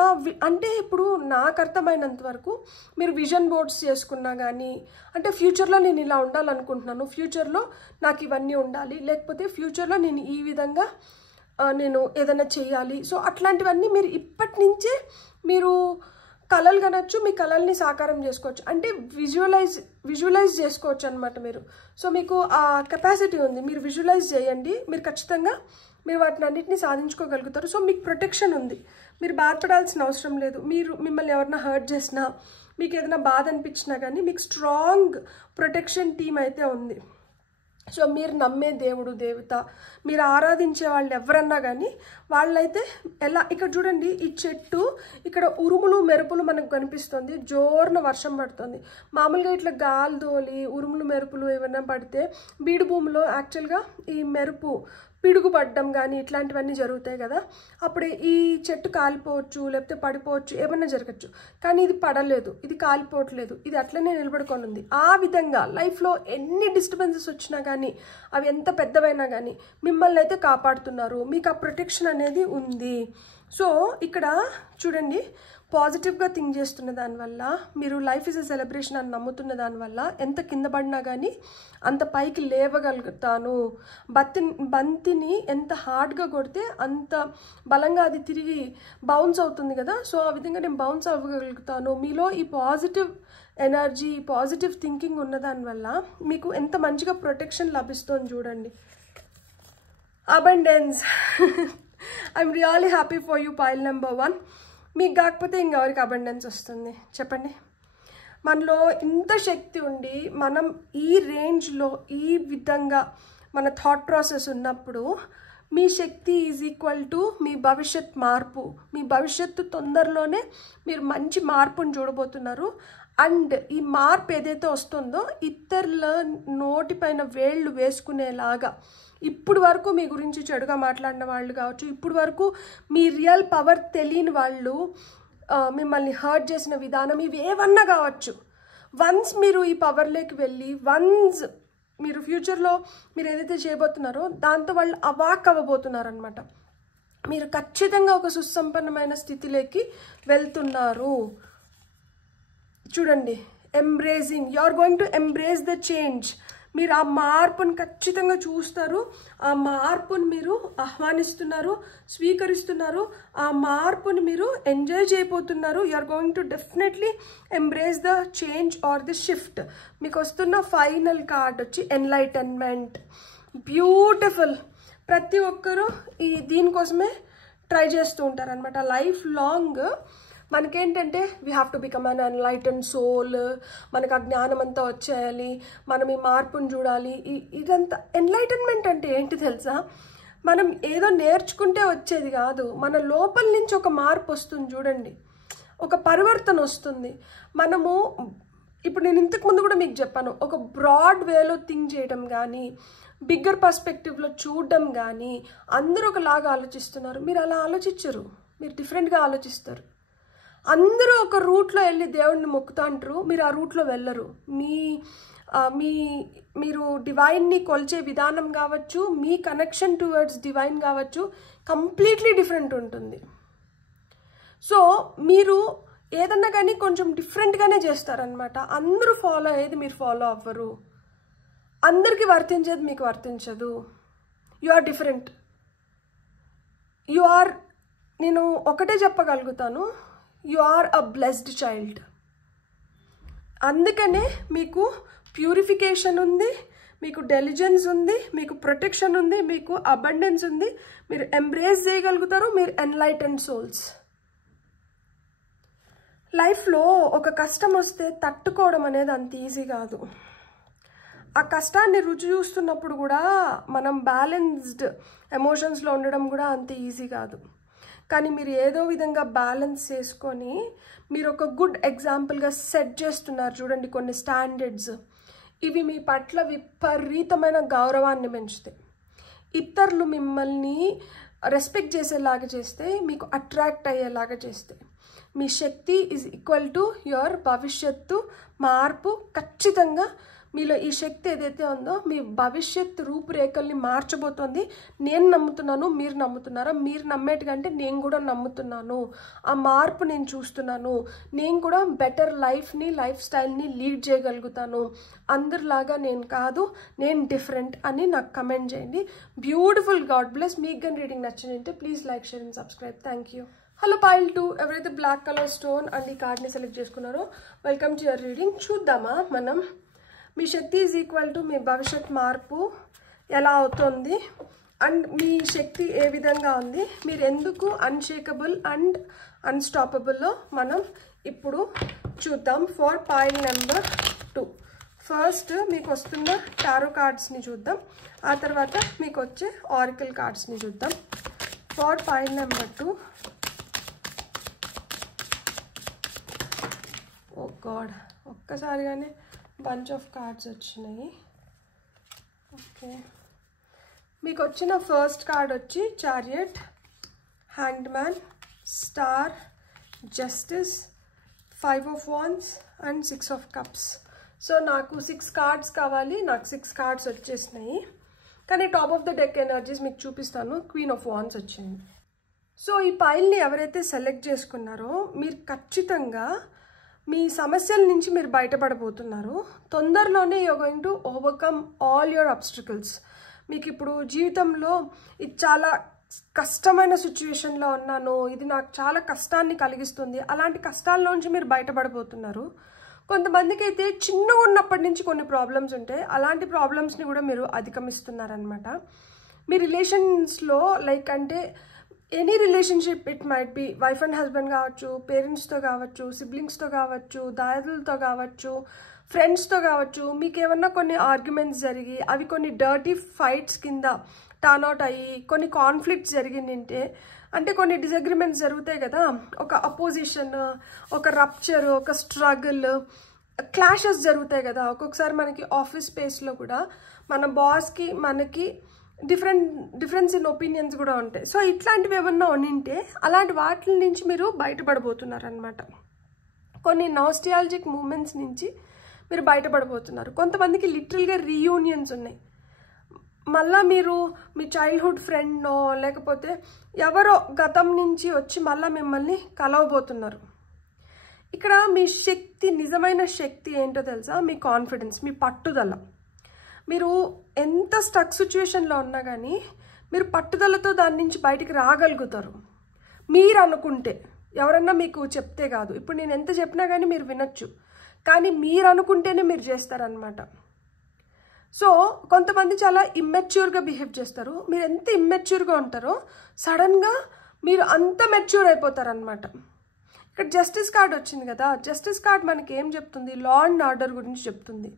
అంటే ఇప్పుడు నాకు అర్థమైనంత వరకు మీరు విజన్ బోర్డ్స్ చేసుకున్నా కానీ, అంటే ఫ్యూచర్లో నేను ఇలా ఉండాలనుకుంటున్నాను, ఫ్యూచర్లో నాకు ఇవన్నీ ఉండాలి, లేకపోతే ఫ్యూచర్లో నేను ఈ విధంగా నేను ఏదైనా చేయాలి. సో అట్లాంటివన్నీ మీరు ఇప్పటి నుంచే మీరు కళలు కనొచ్చు, మీ కళల్ని సాకారం చేసుకోవచ్చు, అంటే విజువలైజ్ చేసుకోవచ్చు అనమాట మీరు. సో మీకు ఆ కెపాసిటీ ఉంది, మీరు విజువలైజ్ చేయండి, మీరు ఖచ్చితంగా మీరు వాటిని అన్నింటినీ సాధించుకోగలుగుతారు. సో మీకు ప్రొటెక్షన్ ఉంది, మీరు బాధపడాల్సిన అవసరం లేదు. మిమ్మల్ని ఎవరైనా హర్ట్ చేసినా, మీకు ఏదైనా బాధ అనిపించినా కానీ మీకు స్ట్రాంగ్ ప్రొటెక్షన్ టీమ్ అయితే ఉంది. సో మీరు నమ్మే దేవుడు, దేవత, మీరు ఆరాధించే వాళ్ళు ఎవరన్నా కానీ వాళ్ళైతే ఎలా, ఇక్కడ చూడండి ఈ చెట్టు, ఇక్కడ ఉరుములు మెరుపులు మనకు కనిపిస్తుంది, జోరున వర్షం పడుతుంది. మామూలుగా ఇట్లా గాలి దోలి ఉరుములు మెరుపులు ఏమైనా పడితే బీడు భూమిలో యాక్చువల్గా ఈ మెరుపు పిడుగు పడ్డం కానీ ఇట్లాంటివన్నీ జరుగుతాయి కదా, అప్పుడు ఈ చెట్టు కాలిపోవచ్చు, లేకపోతే పడిపోవచ్చు, ఏమన్నా జరగచ్చు. కానీ ఇది పడలేదు, ఇది కాలిపోవట్లేదు, ఇది అట్లనే నిలబడుకొని ఉంది. ఆ విధంగా లైఫ్లో ఎన్ని డిస్టర్బెన్సెస్ వచ్చినా కానీ, అవి ఎంత పెద్దవైనా కానీ మిమ్మల్ని అయితే కాపాడుతున్నారు, మీకు ఆ ప్రొటెక్షన్ అనేది ఉంది. సో ఇక్కడ చూడండి, పాజిటివ్గా థింక్ చేస్తున్న దానివల్ల, మీరు లైఫ్ ఇస్ ఎ సెలబ్రేషన్ అని నమ్ముతున్న దానివల్ల ఎంత కింద పడినా కానీ అంత పైకి లేవగలుగుతాను. బంతిని ఎంత హార్డ్గా కొడితే అంత బలంగా అది తిరిగి బౌన్స్ అవుతుంది కదా, సో ఆ విధంగా నేను బౌన్స్ అవ్వగలుగుతాను. మీలో ఈ పాజిటివ్ ఎనర్జీ, పాజిటివ్ థింకింగ్ ఉన్న దానివల్ల మీకు ఎంత మంచిగా ప్రొటెక్షన్ లభిస్తుంది చూడండి. Abundance. I'm really happy for you pile number 1. మీకు కాకపోతే ఇంకెవరికి అబండెన్స్ వస్తుంది చెప్పండి? మనలో ఇంత శక్తి ఉండి మనం ఈ రేంజ్లో ఈ విధంగా మన థాట్ ప్రాసెస్ ఉన్నప్పుడు మీ శక్తి ఈజ్ ఈక్వల్ టు మీ భవిష్యత్ మార్పు. మీ భవిష్యత్తు తొందరలోనే మీరు మంచి మార్పును చూడబోతున్నారు. అండ్ ఈ మార్పు ఏదైతే వస్తుందో ఇతరుల నోటిపైన వేళ్ళు వేసుకునేలాగా, ఇప్పుడు వరకు మీ గురించి చెడుగా మాట్లాడిన వాళ్ళు కావచ్చు, ఇప్పుడు వరకు మీ రియల్ పవర్ తెలియని వాళ్ళు మిమ్మల్ని హర్ట్ చేసిన విధానం, ఇవి ఏమన్నా కావచ్చు, వన్స్ మీరు ఈ పవర్లోకి వెళ్ళి వన్స్ మీరు ఫ్యూచర్లో మీరు ఏదైతే చేయబోతున్నారో దాంతో వాళ్ళు అవాక్ అవ్వబోతున్నారు అనమాట. మీరు ఖచ్చితంగా ఒక సుసంపన్నమైన స్థితిలోకి వెళ్తున్నారు. చూడండి, embracing, you are going to embrace the change. మీరు ఆ మార్పును ఖచ్చితంగా చూస్తారు, ఆ మార్పును మీరు ఆహ్వానిస్తున్నారు, స్వీకరిస్తున్నారు, ఆ మార్పును మీరు ఎంజాయ్ చేయబోతున్నారు. You are going to definitely embrace the change or the shift. మీకు వస్తున్న ఫైనల్ కార్డ్ వచ్చి ఎన్లైటన్మెంట్. బ్యూటిఫుల్. ప్రతి ఒక్కరూ దీనికోసమే ట్రై చేస్తూ ఉంటారు అనమాట. లైఫ్ లాంగ్ మనకేంటంటే we have to become an enlighten soul, మనకు ఆ జ్ఞానం అంతా వచ్చేయాలి, మనం ఈ మార్పును చూడాలి. ఇదంతా ఎన్లైటన్మెంట్ అంటే ఏంటి తెలుసా? మనం ఏదో నేర్చుకుంటే వచ్చేది కాదు, మన లోపల నుంచి ఒక మార్పు వస్తుంది చూడండి, ఒక పరివర్తన వస్తుంది. మనము ఇప్పుడు నేను ఇంతకుముందు కూడా మీకు చెప్పాను, ఒక బ్రాడ్ వేలో థింక్ చేయడం కానీ, బిగ్గర్ పర్స్పెక్టివ్లో చూడడం కానీ, అందరూ ఒకలాగా ఆలోచిస్తున్నారు, మీరు అలా ఆలోచించరు, మీరు డిఫరెంట్గా ఆలోచిస్తారు. అందరూ ఒక రూట్లో వెళ్ళి దేవుడిని మొక్కుతా అంటారు, మీరు ఆ రూట్లో వెళ్ళరు. మీరు డివైన్ని కొలిచే విధానం కావచ్చు, మీ కనెక్షన్ టువర్డ్స్ డివైన్ కావచ్చు, కంప్లీట్లీ డిఫరెంట్ ఉంటుంది. సో మీరు ఏదన్నా కానీ కొంచెం డిఫరెంట్గానే చేస్తారనమాట. అందరూ ఫాలో అయ్యేది మీరు ఫాలో అవ్వరు, అందరికీ వర్తించేది మీకు వర్తించదు. You are different. నేను ఒకటే చెప్పగలుగుతాను, you are a blessed child. అందుకనే మీకు ప్యూరిఫికేషన్ ఉంది, మీకు డెలిజెన్స్ ఉంది, మీకు ప్రొటెక్షన్ ఉంది, మీకు అబండెన్స్ ఉంది, మీరు ఎంబ్రేస్ చేయగలుగుతారు, మీరు ఎన్లైటెండ్ సోల్స్. లైఫ్లో ఒక కష్టం వస్తే తట్టుకోవడం అనేది అంత ఈజీ కాదు. ఆ కష్టాన్ని రుచి చూస్తున్నప్పుడు కూడా మనం బ్యాలెన్స్డ్ ఎమోషన్స్లో ఉండడం కూడా అంత ఈజీ కాదు. కానీ మీరు ఏదో విధంగా బ్యాలెన్స్ చేసుకొని మీరు ఒక గుడ్ ఎగ్జాంపుల్గా సెట్ చేస్తున్నారు చూడండి కొన్ని స్టాండర్డ్స్. ఇవి మీ పట్ల విపరీతమైన గౌరవాన్ని పెంచుతాయి. ఇతరులు మిమ్మల్ని రెస్పెక్ట్ చేసేలాగా చేస్తే, మీకు అట్రాక్ట్ అయ్యేలాగా చేస్తే. మీ శక్తి ఈజ్ ఈక్వల్ టు యువర్ భవిష్యత్తు మార్పు. ఖచ్చితంగా మీలో ఈ శక్తి ఏదైతే ఉందో మీ భవిష్యత్ రూపురేఖల్ని మార్చబోతోంది. నేను నమ్ముతున్నాను, మీరు నమ్ముతున్నారా? మీరు నమ్మేటికంటే నేను కూడా నమ్ముతున్నాను. ఆ మార్పు నేను చూస్తున్నాను. నేను కూడా బెటర్ లైఫ్ స్టైల్ని లీడ్ చేయగలుగుతాను. అందరిలాగా నేను కాదు, నేను డిఫరెంట్ అని నాకు కమెంట్ చేయండి. బ్యూటిఫుల్. God bless. మీకు కానీ రీడింగ్ నచ్చిందంటే please like, share and subscribe. Thank you. Hello pile 2, ఎవరైతే బ్లాక్ కలర్ స్టోన్ అండ్ ఈ కార్డ్ని సెలెక్ట్ చేసుకున్నారో వెల్కమ్ టు యువర్ రీడింగ్. చూద్దామా మనం మీ శక్తి ఈజ్ ఈక్వల్ టు మీ భవిష్యత్ మార్పు ఎలా అవుతుంది అండ్ మీ శక్తి ఏ విధంగా ఉంది, మీరు ఎందుకు అన్షేకబుల్ అండ్ అన్స్టాపబుల్లో మనం ఇప్పుడు చూద్దాం. ఫర్ పైల్ నెంబర్ 2 ఫస్ట్ మీకు వస్తున్న టారో కార్డ్స్ని చూద్దాం. ఆ తర్వాత మీకు వచ్చే ఆరికల్ కార్డ్స్ని చూద్దాం. For pile number 2. Oh God, ఒక్కసారిగానే బంచ్ ఆఫ్ కార్డ్స్ వచ్చినాయి. ఓకే, మీకు వచ్చిన ఫస్ట్ కార్డ్ వచ్చి chariot, hanged man, star, justice, 5 of wands and 6 of cups. So నాకు 6 కార్డ్స్ కావాలి. నాకు 6 కార్డ్స్ వచ్చేసినాయి. కానీ top of the deck energies మీకు చూపిస్తాను. క్వీన్ ఆఫ్ వాండ్స్ వచ్చింది. సో ఈ పైల్ని ఎవరైతే సెలెక్ట్ చేసుకున్నారో మీరు ఖచ్చితంగా మీ సమస్యల నుంచి మీరు బయటపడబోతున్నారు. తొందరలోనే you're going to overcome all your obstacles. మీకు ఇప్పుడు జీవితంలో ఇది చాలా కష్టమైన సిచ్యువేషన్లో ఉన్నాను, ఇది నాకు చాలా కష్టాన్ని కలిగిస్తుంది, అలాంటి కష్టాల్లోంచి మీరు బయటపడబోతున్నారు. కొంతమందికి అయితే చిన్నగా ఉన్నప్పటి నుంచి కొన్ని ప్రాబ్లమ్స్ ఉంటాయి. అలాంటి ప్రాబ్లమ్స్ని కూడా మీరు అధిగమిస్తున్నారనమాట. మీ రిలేషన్స్లో లైక్ అంటే any relationship, it might be wife and husband కావచ్చు, పేరెంట్స్తో కావచ్చు, సిబ్లింగ్స్తో కావచ్చు, దాయాదులతో కావచ్చు, ఫ్రెండ్స్తో కావచ్చు. మీకు ఏమన్నా కొన్ని ఆర్గ్యుమెంట్స్ జరిగి అవి కొన్ని డర్టీ ఫైట్స్ కింద టర్న్ అవుట్ అయ్యి కొన్ని కాన్ఫ్లిక్ట్స్ జరిగిందంటే, అంటే కొన్ని డిసగ్రిమెంట్స్ జరుగుతాయి కదా, ఒక అపోజిషన్, ఒక రప్చర్, ఒక స్ట్రగుల్, క్లాషెస్ జరుగుతాయి కదా. ఒక్కొక్కసారి మనకి ఆఫీస్ స్పేస్లో కూడా మన బాస్కి మనకి డిఫరెన్స్ ఇన్ ఒపీనియన్స్ కూడా ఉంటాయి. సో ఇట్లాంటివి ఏమన్నా ఉంటే అలాంటి వాటి నుంచి మీరు బయటపడబోతున్నారు అనమాట. కొన్ని నాస్టాల్జిక్ మూమెంట్స్ నుంచి మీరు బయటపడబోతున్నారు. కొంతమందికి లిటరల్గా రీయూనియన్స్ ఉన్నాయి. మళ్ళీ మీరు మీ చైల్డ్హుడ్ ఫ్రెండ్నో లేకపోతే ఎవరో గతం నుంచి వచ్చి మళ్ళీ మిమ్మల్ని కలవబోతున్నారు. ఇక్కడ మీ శక్తి, నిజమైన శక్తి ఏంటో తెలుసా? మీ కాన్ఫిడెన్స్, మీ పట్టుదల. మీరు ఎంత స్టక్ సిచ్యువేషన్లో ఉన్నా కానీ మీరు పట్టుదలతో దాని నుంచి బయటికి రాగలుగుతారు మీరు అనుకుంటే. ఎవరన్నా మీకు చెప్తే కాదు. ఇప్పుడు నేను ఎంత చెప్పినా కానీ మీరు వినొచ్చు, కానీ మీరు అనుకుంటేనే మీరు చేస్తారనమాట. సో కొంతమంది చాలా ఇమ్మెచ్యూర్గా బిహేవ్ చేస్తారు. మీరు ఎంత ఇమ్మెచ్యూర్గా ఉంటారో సడన్గా మీరు అంత మెచ్యూర్ అయిపోతారనమాట. ఇక్కడ జస్టిస్ కార్డ్ వచ్చింది కదా. జస్టిస్ కార్డ్ మనకి ఏం చెప్తుంది? లా అండ్ ఆర్డర్ గురించి చెప్తుంది.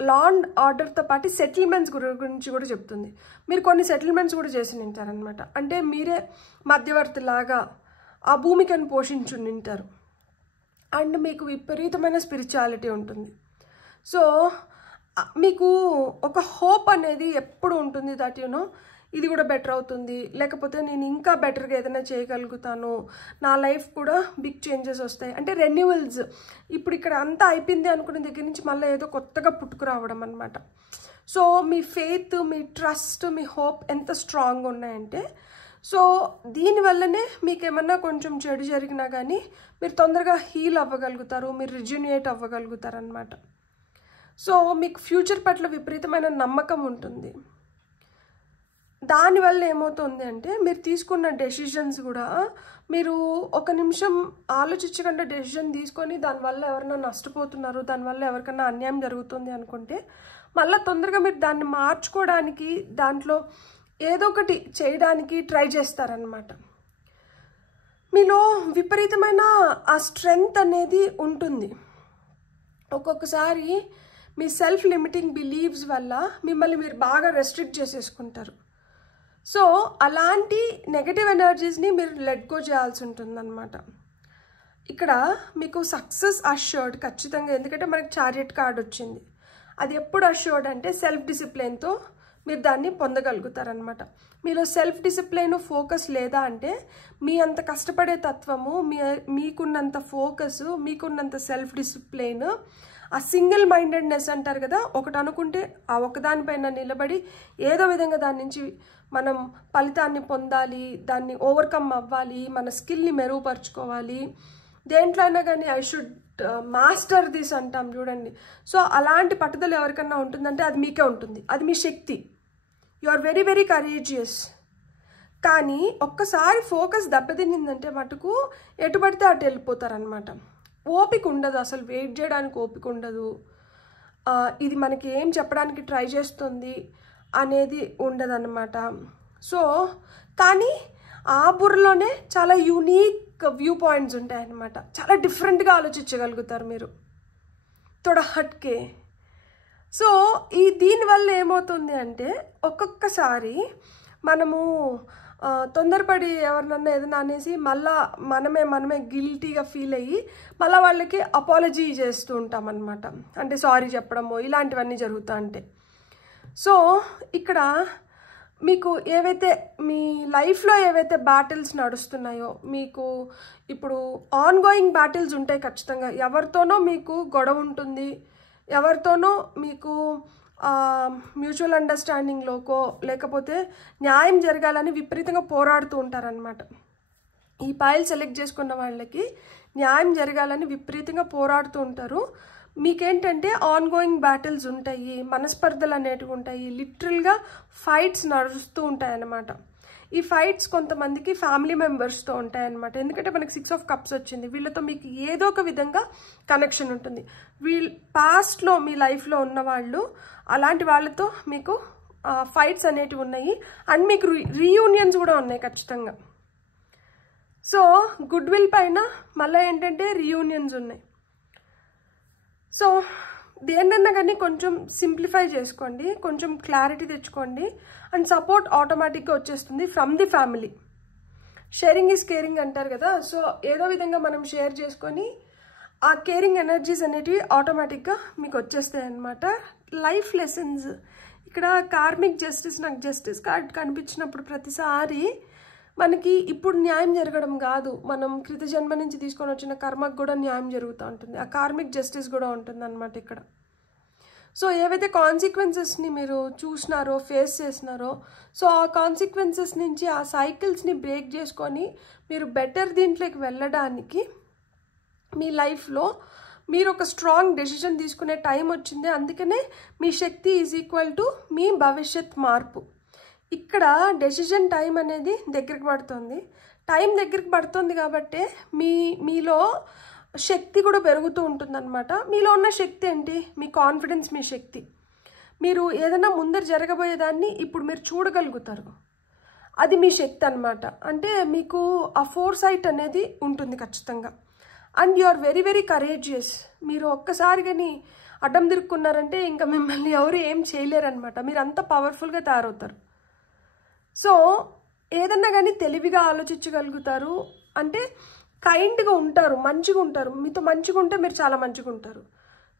లా అండ్ ఆర్డర్తో పాటు సెటిల్మెంట్స్ గురించి కూడా చెప్తుంది. మీరు కొన్ని సెటిల్మెంట్స్ కూడా చేసి నింటారనమాట. అంటే మీరే మధ్యవర్తిలాగా ఆ భూమికను పోషించి నింటారు. అండ్ మీకు విపరీతమైన స్పిరిచువాలిటీ ఉంటుంది. సో మీకు ఒక హోప్ అనేది ఎప్పుడు ఉంటుంది దట్ ఇది కూడా బెటర్ అవుతుంది, లేకపోతే నేను ఇంకా బెటర్గా ఏదైనా చేయగలుగుతాను, నా లైఫ్ కూడా బిగ్ చేంజెస్ వస్తాయి. అంటే రెన్యువల్స్. ఇప్పుడు ఇక్కడ అంతా అయిపోయింది అనుకునే దగ్గర నుంచి మళ్ళీ ఏదో కొత్తగా పుట్టుకురావడం అనమాట. సో మీ ఫెయిత్, మీ ట్రస్ట్, మీ హోప్ ఎంత స్ట్రాంగ్గా ఉన్నాయంటే, సో దీనివల్లనే మీకు ఏమన్నా కొంచెం చెడు జరిగినా కానీ మీరు తొందరగా హీల్ అవ్వగలుగుతారు, మీరు రిజ్యూనియేట్ అవ్వగలుగుతారు అనమాట. సో మీకు ఫ్యూచర్ పట్ల విపరీతమైన నమ్మకం ఉంటుంది. దానివల్ల ఏమవుతుంది అంటే మీరు తీసుకున్న డెసిషన్స్ కూడా మీరు ఒక నిమిషం ఆలోచించకుండా డెసిషన్ తీసుకొని దానివల్ల ఎవరైనా నష్టపోతున్నారు, దానివల్ల ఎవరికైనా అన్యాయం జరుగుతుంది అనుకుంటే మళ్ళీ తొందరగా మీరు దాన్ని మార్చుకోవడానికి, దాంట్లో ఏదో ఒకటి చేయడానికి ట్రై చేస్తారనమాట. మీలో విపరీతమైన ఆ స్ట్రెంగ్త్ అనేది ఉంటుంది. ఒక్కొక్కసారి మీ సెల్ఫ్ లిమిటింగ్ బిలీవ్స్ వల్ల మిమ్మల్ని మీరు బాగా రెస్ట్రిక్ట్ చేసేసుకుంటారు. సో అలాంటి నెగటివ్ ఎనర్జీస్ని మీరు లెట్ గో చేయాల్సి ఉంటుందన్నమాట. ఇక్కడ మీకు సక్సెస్ అష్యూర్డ్ ఖచ్చితంగా, ఎందుకంటే మనకి చారియట్ కార్డ్ వచ్చింది. అది ఎప్పుడు అష్యూర్డ్ అంటే సెల్ఫ్ డిసిప్లిన్తో మీరు దాన్ని పొందగలుగుతారనమాట. మీలో సెల్ఫ్ డిసిప్లిన్ ఫోకస్ లేదా అంటే మీ అంత కష్టపడే తత్వము, మీకున్నంత ఫోకస్, మీకున్నంత సెల్ఫ్ డిసిప్లిన్, ఆ సింగిల్ మైండెడ్నెస్ అంటారు కదా, ఒకటి అనుకుంటే ఆ ఒకదానిపైన నిలబడి ఏదో విధంగా దాని నుంచి మనం ఫలితాన్ని పొందాలి, దాన్ని ఓవర్కమ్ అవ్వాలి, మన స్కిల్ని మెరుగుపరుచుకోవాలి, దేంట్లో అయినా కానీ ఐ షుడ్ మాస్టర్ దిస్ అంటాం చూడండి. సో అలాంటి పట్టుదల ఎవరికన్నా ఉంటుందంటే అది మీకే ఉంటుంది, అది మీ శక్తి. You are very very courageous. కానీ ఒక్కసారి ఫోకస్ దెబ్బతినిందంటే మటుకు ఎటు పడితే అటు వెళ్ళిపోతారనమాట. ఓపిక ఉండదు, అసలు వెయిట్ చేయడానికి ఓపిక ఉండదు. ఇది మనకి ఏం చెప్పడానికి ట్రై చేస్తుంది అనేది ఉండదన్నమాట. సో కానీ ఆ బుర్రలోనే చాలా యూనిక్ వ్యూ పాయింట్స్ ఉంటాయన్నమాట. చాలా డిఫరెంట్గా ఆలోచించగలుగుతారు మీరు, తోడా హట్కే. సో దీనివల్ల ఏమవుతుంది అంటే ఒక్కొక్కసారి మనము తొందరపడి ఎవరినన్నా ఏదైనా అనేసి మళ్ళా మనమే గిల్టీగా ఫీల్ అయ్యి మళ్ళీ వాళ్ళకి అపాలజీ చేస్తూ ఉంటాం అన్నమాట. అంటే సారీ చెప్పడము ఇలాంటివన్నీ జరుగుతూ ఉంటాయి. సో ఇక్కడ మీకు ఏవైతే మీ లైఫ్లో ఏవైతే బ్యాటిల్స్ నడుస్తున్నాయో, మీకు ఇప్పుడు ఆన్ గోయింగ్ బ్యాటిల్స్ ఉంటాయి ఖచ్చితంగా. ఎవరితోనో మీకు గొడవ ఉంటుంది, ఎవరితోనో మీకు మ్యూచువల్ అండర్స్టాండింగ్లోకో లేకపోతే న్యాయం జరగాలని విపరీతంగా పోరాడుతూ ఉంటారనమాట. ఈ పైల్ సెలెక్ట్ చేసుకున్న వాళ్ళకి న్యాయం జరగాలని విపరీతంగా పోరాడుతూ ఉంటారు. మీకేంటంటే ఆన్ గోయింగ్ బ్యాటిల్స్ ఉంటాయి, మనస్పర్ధలు అనేటివి ఉంటాయి, లిటరల్గా ఫైట్స్ నడుస్తూ ఉంటాయి అన్నమాట. ఈ ఫైట్స్ కొంతమందికి ఫ్యామిలీ మెంబర్స్తో ఉంటాయన్నమాట. ఎందుకంటే మనకి 6 of Cups వచ్చింది. వీళ్ళతో మీకు ఏదో ఒక విధంగా కనెక్షన్ ఉంటుంది. పాస్ట్లో మీ లైఫ్లో ఉన్నవాళ్ళు, అలాంటి వాళ్ళతో మీకు ఫైట్స్ అనేటివి ఉన్నాయి. అండ్ మీకు రీయూనియన్స్ కూడా ఉన్నాయి ఖచ్చితంగా. సో గుడ్ విల్ పైన మళ్ళీ ఏంటంటే రీయూనియన్స్ ఉన్నాయి. సో దేన్నన్నా కానీ కొంచెం సింప్లిఫై చేసుకోండి, కొంచెం క్లారిటీ తెచ్చుకోండి, అండ్ సపోర్ట్ ఆటోమేటిక్గా వచ్చేస్తుంది from the family. Sharing is caring అంటారు కదా. సో ఏదో విధంగా మనం షేర్ చేసుకొని ఆ కేరింగ్ ఎనర్జీస్ అనేటివి ఆటోమేటిక్గా మీకు వచ్చేస్తాయి అన్నమాట. లైఫ్ లెసన్స్ ఇక్కడ కార్మిక్ జస్టిస్, నాకు జస్టిస్ కార్డ్ కనిపించినప్పుడు ప్రతిసారి మనకి ఇప్పుడు న్యాయం జరగడం కాదు, మనం కృత జన్మ నుంచి తీసుకొని వచ్చిన కర్మకు కూడా న్యాయం జరుగుతూ ఉంటుంది. ఆ కార్మిక్ జస్టిస్ కూడా ఉంటుంది అన్నమాట ఇక్కడ. సో ఏవైతే కాన్సిక్వెన్సెస్ని మీరు చూసినారో, ఫేస్ చేసినారో, సో ఆ కాన్సిక్వెన్సెస్ నుంచి ఆ సైకిల్స్ని బ్రేక్ చేసుకొని మీరు బెటర్ దీంట్లోకి వెళ్ళడానికి మీ లైఫ్లో మీరు ఒక స్ట్రాంగ్ డెసిషన్ తీసుకునే టైం వచ్చింది. అందుకనే మీ శక్తి ఈజ్ ఈక్వల్ టు మీ భవిష్యత్ మార్పు. ఇక్కడ డెసిషన్ టైం అనేది దగ్గరికి పడుతుంది. టైం దగ్గరికి పడుతుంది కాబట్టి మీలో శక్తి కూడా పెరుగుతూ ఉంటుందన్నమాట. మీలో ఉన్న శక్తి ఏంటి? మీ కాన్ఫిడెన్స్, మీ శక్తి. మీరు ఏదైనా ముందర జరగబోయేదాన్ని ఇప్పుడు మీరు చూడగలుగుతారు, అది మీ శక్తి అన్నమాట. అంటే మీకు ఆ ఫోర్సైట్ అనేది ఉంటుంది ఖచ్చితంగా. And you are very very courageous. మీరు ఒక్కసారి కానీ అడ్డం తిరుక్కున్నారంటే ఇంకా మిమ్మల్ని ఎవరు ఏం చేయలేరనమాట. మీరు అంత పవర్ఫుల్గా తయారవుతారు. సో ఏదన్నా కానీ తెలివిగా ఆలోచించగలుగుతారు, అంటే కైండ్గా ఉంటారు, మంచిగా ఉంటారు. మీతో మంచిగా ఉంటే మీరు చాలా మంచిగా ఉంటారు.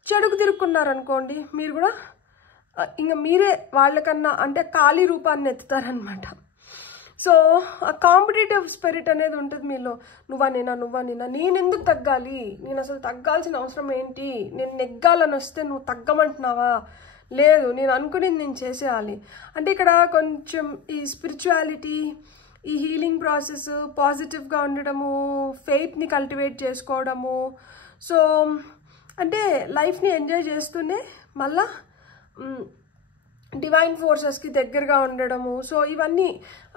చెడుకు తిరుక్కున్నారనుకోండి, మీరు కూడా ఇంకా మీరే వాళ్ళకన్నా అంటే ఖాళీ రూపాన్ని ఎత్తుతారనమాట. సో ఆ కాంపిటేటివ్ స్పిరిట్ అనేది ఉంటుంది మీలో. నువ్వా నేనా, నేను ఎందుకు తగ్గాలి, నేను అసలు తగ్గాల్సిన అవసరం ఏంటి, నేను నెగ్గాలని వస్తే నువ్వు తగ్గమంటున్నావా, లేదు నేను అనుకునేది నేను చేసేయాలి. అంటే ఇక్కడ కొంచెం ఈ స్పిరిచువాలిటీ, ఈ హీలింగ్ ప్రాసెస్, పాజిటివ్గా ఉండడము, ఫెయిత్ని కల్టివేట్ చేసుకోవడము, సో అంటే లైఫ్ని ఎంజాయ్ చేస్తూనే మళ్ళా డివైన్ ఫోర్సెస్కి దగ్గరగా ఉండడము. సో ఇవన్నీ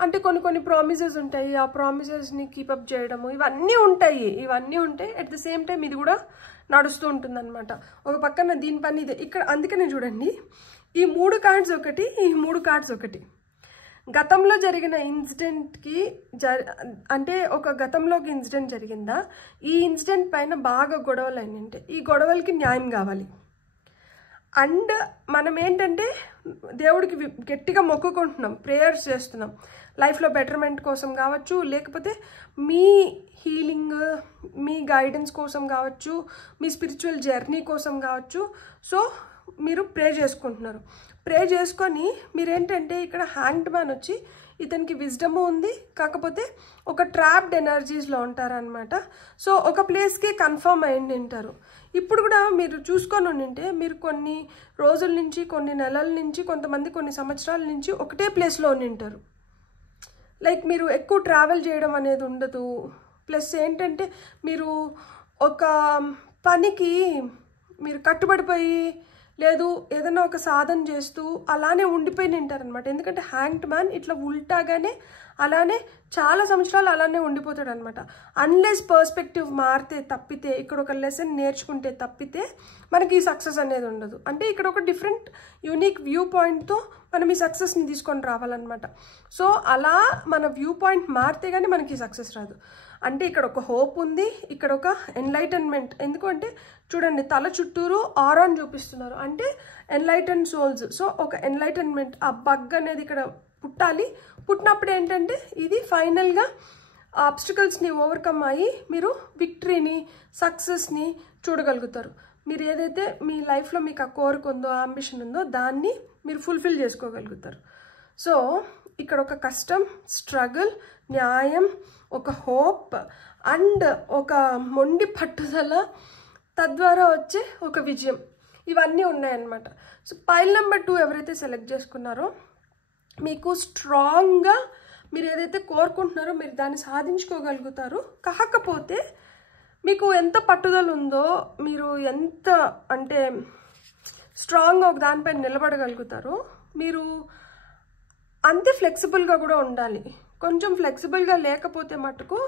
అంటే కొన్ని ప్రామిసెస్ ఉంటాయి, ఆ ప్రామిసెస్ని కీపప్ చేయడము, ఇవన్నీ ఉంటాయి. అట్ ద సేమ్ టైం ఇది కూడా నడుస్తూ ఉంటుంది అనమాట. ఒక పక్కన దీని పని ఇదే. ఇక్కడ అందుకనే చూడండి, ఈ 3 కార్డ్స్ ఒకటి, ఈ 3 కార్డ్స్ ఒకటి. గతంలో జరిగిన ఇన్సిడెంట్కి అంటే ఒక గతంలోకి ఇన్సిడెంట్ జరిగిందా, ఈ ఇన్సిడెంట్ పైన బాగా గొడవలు అయినంటే ఈ గొడవలకి న్యాయం కావాలి. అండ్ మనం ఏంటంటే దేవుడికి గట్టిగా మొక్కుకుంటున్నాం, ప్రేయర్స్ చేస్తున్నాం, లైఫ్లో బెటర్మెంట్ కోసం కావచ్చు, లేకపోతే మీ హీలింగ్, మీ గైడెన్స్ కోసం కావచ్చు, మీ స్పిరిచువల్ జర్నీ కోసం కావచ్చు. సో మీరు ప్రే చేసుకుంటున్నారు. ప్రే చేసుకొని మీరేంటంటే ఇక్కడ హ్యాంగ్డ్ మ్యాన్ వచ్చి ఇతనికి విజ్డము ఉంది, కాకపోతే ఒక ట్రాప్డ్ ఎనర్జీస్లో ఉంటారనమాట. సో ఒక ప్లేస్కి కన్ఫర్మ్ అయ్యి ఉంటారు. ఇప్పుడు కూడా మీరు చూసుకొని ఉంటే మీరు కొన్ని రోజుల నుంచి, కొన్ని నెలల నుంచి, కొంతమంది కొన్ని సంవత్సరాల నుంచి ఒకటే ప్లేస్లో ఉంటారు. లైక్ మీరు ఎక్కువ ట్రావెల్ చేయడం అనేది ఉండదు. ప్లస్ ఏంటంటే మీరు ఒక పనికి మీరు కట్టుబడిపోయి లేదు ఏదైనా ఒక సాధన చేస్తూ అలానే ఉండిపోయి ఉంటారనమాట. ఎందుకంటే హ్యాంగ్డ్ మ్యాన్ ఇట్లా ఉల్టాగానే అలానే చాలా సంవత్సరాలు అలానే ఉండిపోతాడు అనమాట. అన్లెస్ పర్స్పెక్టివ్ మారితే తప్పితే, ఇక్కడ ఒక లెసన్ నేర్చుకుంటే తప్పితే మనకి ఈ సక్సెస్ అనేది ఉండదు. అంటే ఇక్కడ ఒక డిఫరెంట్ యూనిక్ వ్యూ పాయింట్తో మనం ఈ సక్సెస్ని తీసుకొని రావాలన్నమాట. సో అలా మన వ్యూ పాయింట్ మారితే కానీ మనకి సక్సెస్ రాదు. అంటే ఇక్కడ ఒక హోప్ ఉంది, ఇక్కడ ఒక ఎన్లైటన్మెంట్. ఎందుకంటే చూడండి తల చుట్టూరు ఆరాన్ చూపిస్తున్నారు, అంటే ఎన్లైటన్ సోల్స్. సో ఒక ఎన్లైటన్మెంట్, ఆ బగ్ అనేది ఇక్కడ పుట్టాలి. పుట్టినప్పుడు ఏంటంటే ఇది ఫైనల్గా ఆబ్స్టికల్స్ని ఓవర్కమ్ అయ్యి మీరు విక్టరీని, సక్సెస్ని చూడగలుగుతారు. మీరు ఏదైతే మీ లైఫ్లో మీకు ఆ కోరిక ఉందో, అంబిషన్ ఉందో దాన్ని మీరు ఫుల్ఫిల్ చేసుకోగలుగుతారు. సో ఇక్కడ ఒక కష్టం, స్ట్రగుల్, న్యాయం, ఒక హోప్ అండ్ ఒక మొండి పట్టుదల, తద్వారా వచ్చే ఒక విజయం, ఇవన్నీ ఉన్నాయన్నమాట. సో పైల్ నెంబర్ 2 ఎవరైతే సెలెక్ట్ చేసుకున్నారో మీకు స్ట్రాంగ్గా మీరు ఏదైతే కోరుకుంటున్నారో మీరు దాన్ని సాధించుకోగలుగుతారు. కాకపోతే మీకు ఎంత పట్టుదల ఉందో, మీరు ఎంత అంటే స్ట్రాంగ్గా ఒక దానిపైన నిలబడగలుగుతారో, మీరు అంతే ఫ్లెక్సిబుల్గా కూడా ఉండాలి. కొంచెం ఫ్లెక్సిబుల్గా లేకపోతే మటుకు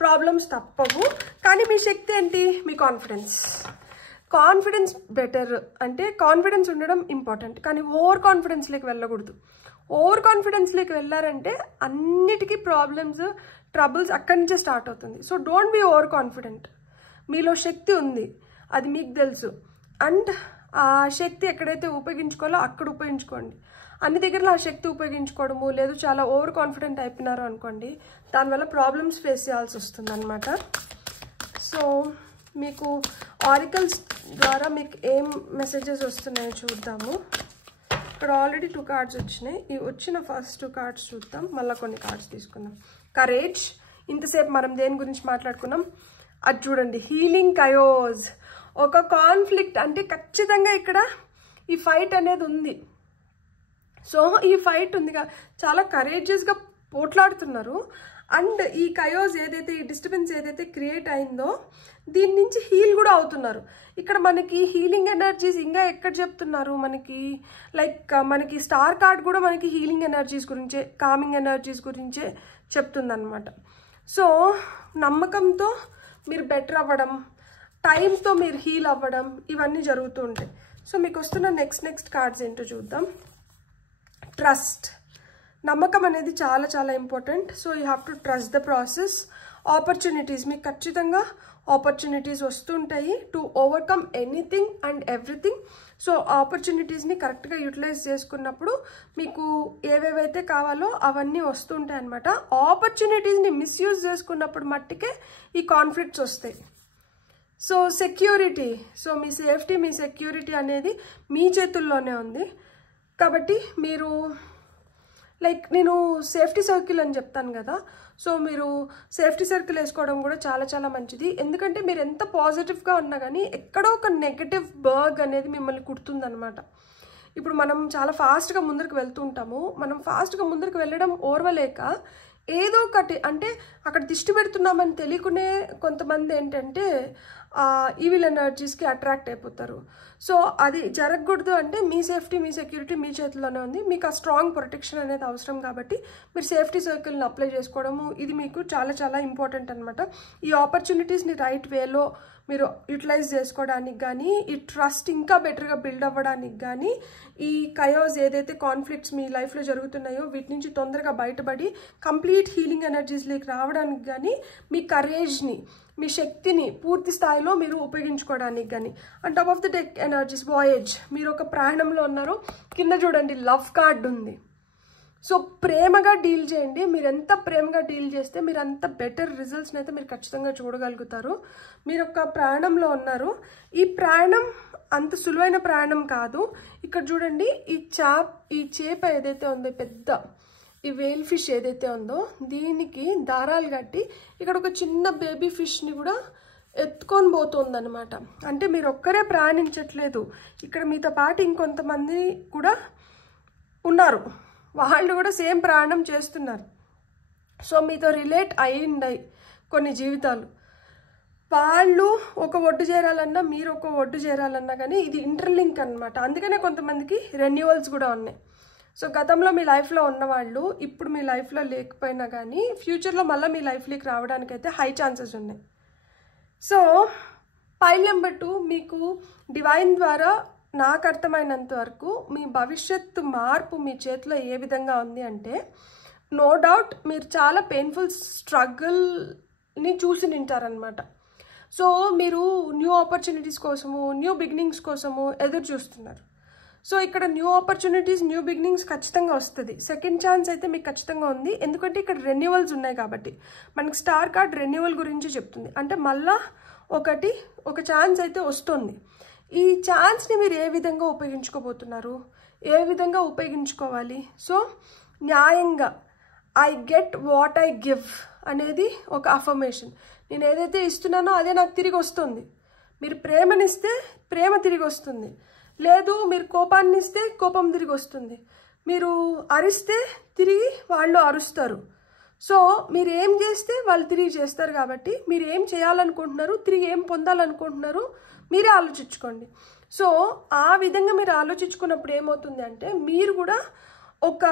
ప్రాబ్లమ్స్ తప్పవు. కానీ మీ శక్తి ఏంటి? మీ కాన్ఫిడెన్స్. కాన్ఫిడెన్స్ బెటర్, అంటే కాన్ఫిడెన్స్ ఉండడం ఇంపార్టెంట్, కానీ ఓవర్ కాన్ఫిడెన్స్లోకి వెళ్ళకూడదు. ఓవర్ కాన్ఫిడెన్స్లోకి వెళ్ళారంటే అన్నిటికీ ప్రాబ్లమ్స్, ట్రబుల్స్ అక్కడి నుంచే స్టార్ట్ అవుతుంది. So don't be over confident. మీలో శక్తి ఉంది, అది మీకు తెలుసు. అండ్ ఆ శక్తి ఎక్కడైతే ఉపయోగించుకోవాలో అక్కడ ఉపయోగించుకోండి. అన్ని దగ్గరలో ఆ శక్తి ఉపయోగించుకోవడము లేదు, చాలా ఓవర్ కాన్ఫిడెంట్ అయిపోయినారు అనుకోండి, దానివల్ల ప్రాబ్లమ్స్ ఫేస్ చేయాల్సి వస్తుంది అనమాట. సో మీకు ఆరికల్స్ ద్వారా మీకు ఏం మెసేజెస్ వస్తున్నాయో చూద్దాము. ఇక్కడ ఆల్రెడీ 2 కార్డ్స్ వచ్చినాయి. ఈ వచ్చిన ఫస్ట్ 2 కార్డ్స్ చూద్దాం, మళ్ళీ కొన్ని కార్డ్స్ తీసుకుందాం. కరేజ్, ఇంతసేపు మనం దేని గురించి మాట్లాడుకున్నాం అది చూడండి. హీలింగ్ కయోస్, ఒక కాన్ఫ్లిక్ట్, అంటే ఖచ్చితంగా ఇక్కడ ఈ ఫైట్ అనేది ఉంది. సో ఈ ఫైట్ ఉందిగా, చాలా కరేజియస్గా పోట్లాడుతున్నారు. అండ్ ఈ కయోస్ ఏదైతే, ఈ డిస్టర్బెన్స్ ఏదైతే క్రియేట్ అయిందో దీని నుంచి హీల్ కూడా అవుతున్నారు. ఇక్కడ మనకి హీలింగ్ ఎనర్జీస్ ఇంకా ఎక్కడ చెప్తున్నారు మనకి, లైక్ మనకి స్టార్ కార్డ్ కూడా మనకి హీలింగ్ ఎనర్జీస్ గురించే, కామింగ్ ఎనర్జీస్ గురించే చెప్తుందన్నమాట. సో నమ్మకంతో మీరు బెటర్ అవ్వడం, టైంతో మీరు హీల్ అవ్వడం, ఇవన్నీ జరుగుతూ ఉంటాయి. సో మీకు వస్తున్న నెక్స్ట్ కార్డ్స్ ఏంటో చూద్దాం. ట్రస్ట్, నమ్మకం అనేది చాలా చాలా important. So you have to trust the process. Opportunities, మీకు ఖచ్చితంగా ఆపర్చునిటీస్ వస్తుంటాయి to overcome anything and everything. So ఆపర్చునిటీస్ని కరెక్ట్గా యూటిలైజ్ చేసుకున్నప్పుడు మీకు ఏవేవైతే కావాలో అవన్నీ వస్తుంటాయి అన్నమాట. ఆపర్చునిటీస్ని మిస్యూజ్ చేసుకున్నప్పుడు మట్టికే ఈ కాన్ఫ్లిక్ట్స్ వస్తాయి. సో సెక్యూరిటీ, సో మీ సేఫ్టీ, మీ సెక్యూరిటీ అనేది మీ చేతుల్లోనే ఉంది. కాబట్టి మీరు లైక్ నేను సేఫ్టీ సర్కిల్ అని చెప్తాను కదా, సో మీరు సేఫ్టీ సర్కిల్ వేసుకోవడం కూడా చాలా చాలా మంచిది. ఎందుకంటే మీరు ఎంత పాజిటివ్గా ఉన్నా కానీ ఎక్కడో ఒక నెగటివ్ బర్గ్ అనేది మిమ్మల్ని కుడుతుందనమాట. ఇప్పుడు మనం చాలా ఫాస్ట్గా ముందరికి వెళ్తుంటాము, మనం ఫాస్ట్గా ముందరికి వెళ్ళడం ఓర్వలేక ఏదో ఒకటి, అంటే అక్కడ దిష్టి పెడుతున్నామని తెలియకునే కొంతమంది ఏంటంటే ఈవిల్ ఎనర్జీస్కి అట్రాక్ట్ అయిపోతారు. సో అది జరగకూడదు అంటే మీ సేఫ్టీ మీ సెక్యూరిటీ మీ చేతిలోనే ఉంది. మీకు ఆ స్ట్రాంగ్ ప్రొటెక్షన్ అనేది అవసరం కాబట్టి మీరు సేఫ్టీ సర్కిల్ని అప్లై చేసుకోవడము ఇది మీకు చాలా చాలా ఇంపార్టెంట్ అనమాట. ఈ ఆపర్చునిటీస్ని రైట్ వేలో మీరు యూటిలైజ్ చేసుకోవడానికి కానీ, ఈ ట్రస్ట్ ఇంకా బెటర్గా బిల్డ్ అవ్వడానికి కానీ, ఈ కయోస్ ఏదైతే కాన్ఫ్లిక్ట్స్ మీ లైఫ్లో జరుగుతున్నాయో వీటి నుంచి తొందరగా బయటపడి కంప్లీట్ హీలింగ్ ఎనర్జీస్లోకి రావడానికి కానీ, మీ కరేజ్ని మీ శక్తిని పూర్తి స్థాయిలో మీరు ఉపయోగించుకోవడానికి కానీ. And top of the deck energies voyage, మీరు ఒక ప్రయాణంలో ఉన్నారు. కింద చూడండి లవ్ కార్డ్ ఉంది. సో ప్రేమగా డీల్ చేయండి. మీరు ఎంత ప్రేమగా డీల్ చేస్తే మీరు అంత బెటర్ రిజల్ట్స్ని అయితే మీరు ఖచ్చితంగా చూడగలుగుతారు. మీరు ఒక ప్రయాణంలో ఉన్నారు. ఈ ప్రయాణం అంత సులువైన ప్రయాణం కాదు. ఇక్కడ చూడండి ఈ చేప ఏదైతే ఉందో పెద్ద ఈ వేల్ ఫిష్ ఏదైతే ఉందో దీనికి దారాలు కట్టి ఇక్కడ ఒక చిన్న బేబీ ఫిష్ని కూడా ఎత్తుకొని పోతుందన్నమాట. అంటే మీరు ఒక్కరే ప్రయాణించట్లేదు, ఇక్కడ మీతో పాటు ఇంకొంతమంది కూడా ఉన్నారు, వాళ్ళు కూడా సేమ్ ప్రయాణం చేస్తున్నారు. సో మీతో రిలేట్ అయ్యిండాయి కొన్ని జీవితాలు. వాళ్ళు ఒక ఒడ్డు చేరాలన్నా మీరు ఒక ఒడ్డు చేరాలన్నా కానీ ఇది ఇంటర్లింక్ అనమాట. అందుకనే కొంతమందికి రెన్యువల్స్ కూడా ఉన్నాయి. సో గతంలో మీ లైఫ్లో ఉన్నవాళ్ళు ఇప్పుడు మీ లైఫ్లో లేకపోయినా కానీ ఫ్యూచర్లో మళ్ళీ మీ లైఫ్లోకి రావడానికైతే హై ఛాన్సెస్ ఉన్నాయి. సో పైల్ నెంబర్ 2, మీకు డివైన్ ద్వారా నాకు అర్థమైనంత వరకు మీ భవిష్యత్తు మార్పు మీ చేతిలో ఏ విధంగా ఉంది అంటే, నో డౌట్ మీరు చాలా పెయిన్ఫుల్ స్ట్రగుల్ని చూసి నింటారనమాట. సో మీరు న్యూ ఆపర్చునిటీస్ కోసము న్యూ బిగినింగ్స్ కోసము ఎదురు చూస్తున్నారు. సో ఇక్కడ న్యూ ఆపర్చునిటీస్ న్యూ బిగినింగ్స్ ఖచ్చితంగా వస్తుంది. సెకండ్ ఛాన్స్ అయితే మీకు ఖచ్చితంగా ఉంది, ఎందుకంటే ఇక్కడ రెన్యువల్స్ ఉన్నాయి కాబట్టి. మనకి స్టార్ కార్డ్ రెన్యువల్ గురించి చెప్తుంది. అంటే మళ్ళా ఒక ఛాన్స్ అయితే వస్తుంది. ఈ ఛాన్స్ని మీరు ఏ విధంగా ఉపయోగించుకోబోతున్నారు, ఏ విధంగా ఉపయోగించుకోవాలి? సో న్యాయంగా I get what I give అనేది ఒక అఫర్మేషన్. నేను ఏదైతే ఇస్తున్నానో అదే నాకు తిరిగి వస్తుంది. మీరు ప్రేమనిస్తే ప్రేమ తిరిగి వస్తుంది, లేదు మీరు కోపాన్ని ఇస్తే కోపం తిరిగి వస్తుంది, మీరు అరిస్తే తిరిగి వాళ్ళు అరుస్తారు. సో మీరు ఏం చేస్తే వాళ్ళు తిరిగి చేస్తారు. కాబట్టి మీరు ఏం చేయాలనుకుంటున్నారు, తిరిగి ఏం పొందాలనుకుంటున్నారు మీరే ఆలోచించుకోండి. సో ఆ విధంగా మీరు ఆలోచించుకున్నప్పుడు ఏమవుతుంది అంటే మీరు కూడా ఒక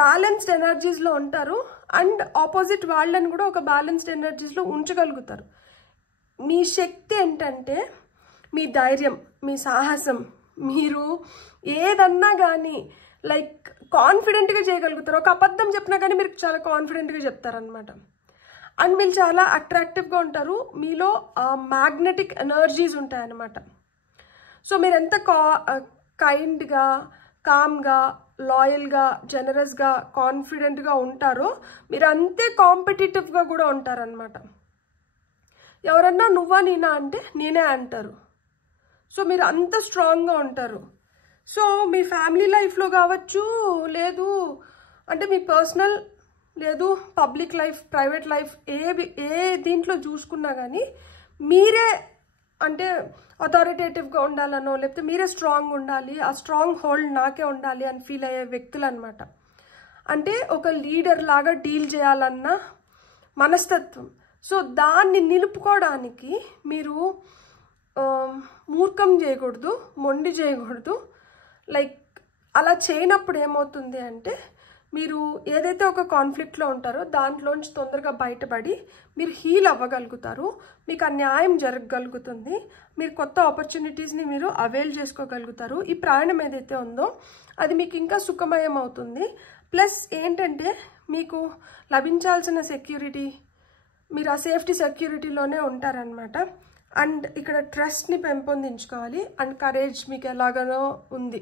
బ్యాలెన్స్డ్ ఎనర్జీస్లో ఉంటారు అండ్ ఆపోజిట్ వాళ్ళని కూడా ఒక బ్యాలెన్స్డ్ ఎనర్జీస్లో ఉంచగలుగుతారు. మీ శక్తి ఏంటంటే మీ ధైర్యం, మీ సాహసం, మీరు ఏదన్నా కానీ కాన్ఫిడెంట్గా చేయగలుగుతారు. ఒక అబద్ధం చెప్పినా కానీ మీరు చాలా కాన్ఫిడెంట్గా చెప్తారనమాట. అండ్ మీరు చాలా అట్రాక్టివ్గా ఉంటారు, మీలో మ్యాగ్నెటిక్ ఎనర్జీస్ ఉంటాయన్నమాట. సో మీరు ఎంత కైండ్గా, కామ్గా, లాయల్గా, జనరస్గా, కాన్ఫిడెంట్గా ఉంటారో మీరు అంతే కాంపిటేటివ్గా కూడా ఉంటారనమాట. ఎవరన్నా నువ్వా నేనా అంటే నేనే అంటారు. సో మీరు అంత స్ట్రాంగ్గా ఉంటారు. సో మీ ఫ్యామిలీ లైఫ్లో కావచ్చు, లేదు అంటే మీ పర్సనల్, లేదు పబ్లిక్ లైఫ్, ప్రైవేట్ లైఫ్, ఏ దీంట్లో చూసుకున్నా కానీ మీరే అంటే అథారిటేటివ్గా ఉండాలనో లేకపోతే మీరే స్ట్రాంగ్ ఉండాలి, ఆ స్ట్రాంగ్ హోల్డ్ నాకే ఉండాలి అని ఫీల్ అయ్యే వ్యక్తులు అనమాట. అంటే ఒక లీడర్ లాగా డీల్ చేయాలన్న మనస్తత్వం. సో దాన్ని నిలుపుకోవడానికి మీరు మూర్ఖం చేయకూడదు, మొండి చేయకూడదు. అలా చేయనప్పుడు ఏమవుతుంది అంటే మీరు ఏదైతే ఒక కాన్ఫ్లిక్ట్లో ఉంటారో దాంట్లోంచి తొందరగా బయటపడి మీరు హీల్ అవ్వగలుగుతారు, మీకు ఆ న్యాయం జరగగలుగుతుంది, మీరు కొత్త ఆపర్చునిటీస్ని మీరు అవైల్ చేసుకోగలుగుతారు. ఈ ప్రయాణం ఏదైతే ఉందో అది మీకు ఇంకా సుఖమయం అవుతుంది. ప్లస్ ఏంటంటే మీకు లభించాల్సిన సెక్యూరిటీ, మీరు ఆ సేఫ్టీ సెక్యూరిటీలోనే ఉంటారనమాట. అండ్ ఇక్కడ ట్రస్ట్ని పెంపొందించుకోవాలి అండ్ కరేజ్ మీకు ఎలాగనో ఉంది.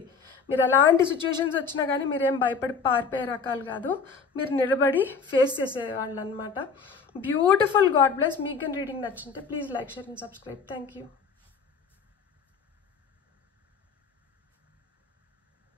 మీరు ఎలాంటి సిచ్యువేషన్స్ వచ్చినా కానీ మీరేం భయపడి పారిపోయే రకాలు కాదు, మీరు నిలబడి ఫేస్ చేసేవాళ్ళు అనమాట. బ్యూటిఫుల్. God bless. మీకు రీడింగ్ నచ్చింటే please like, share and subscribe. Thank you.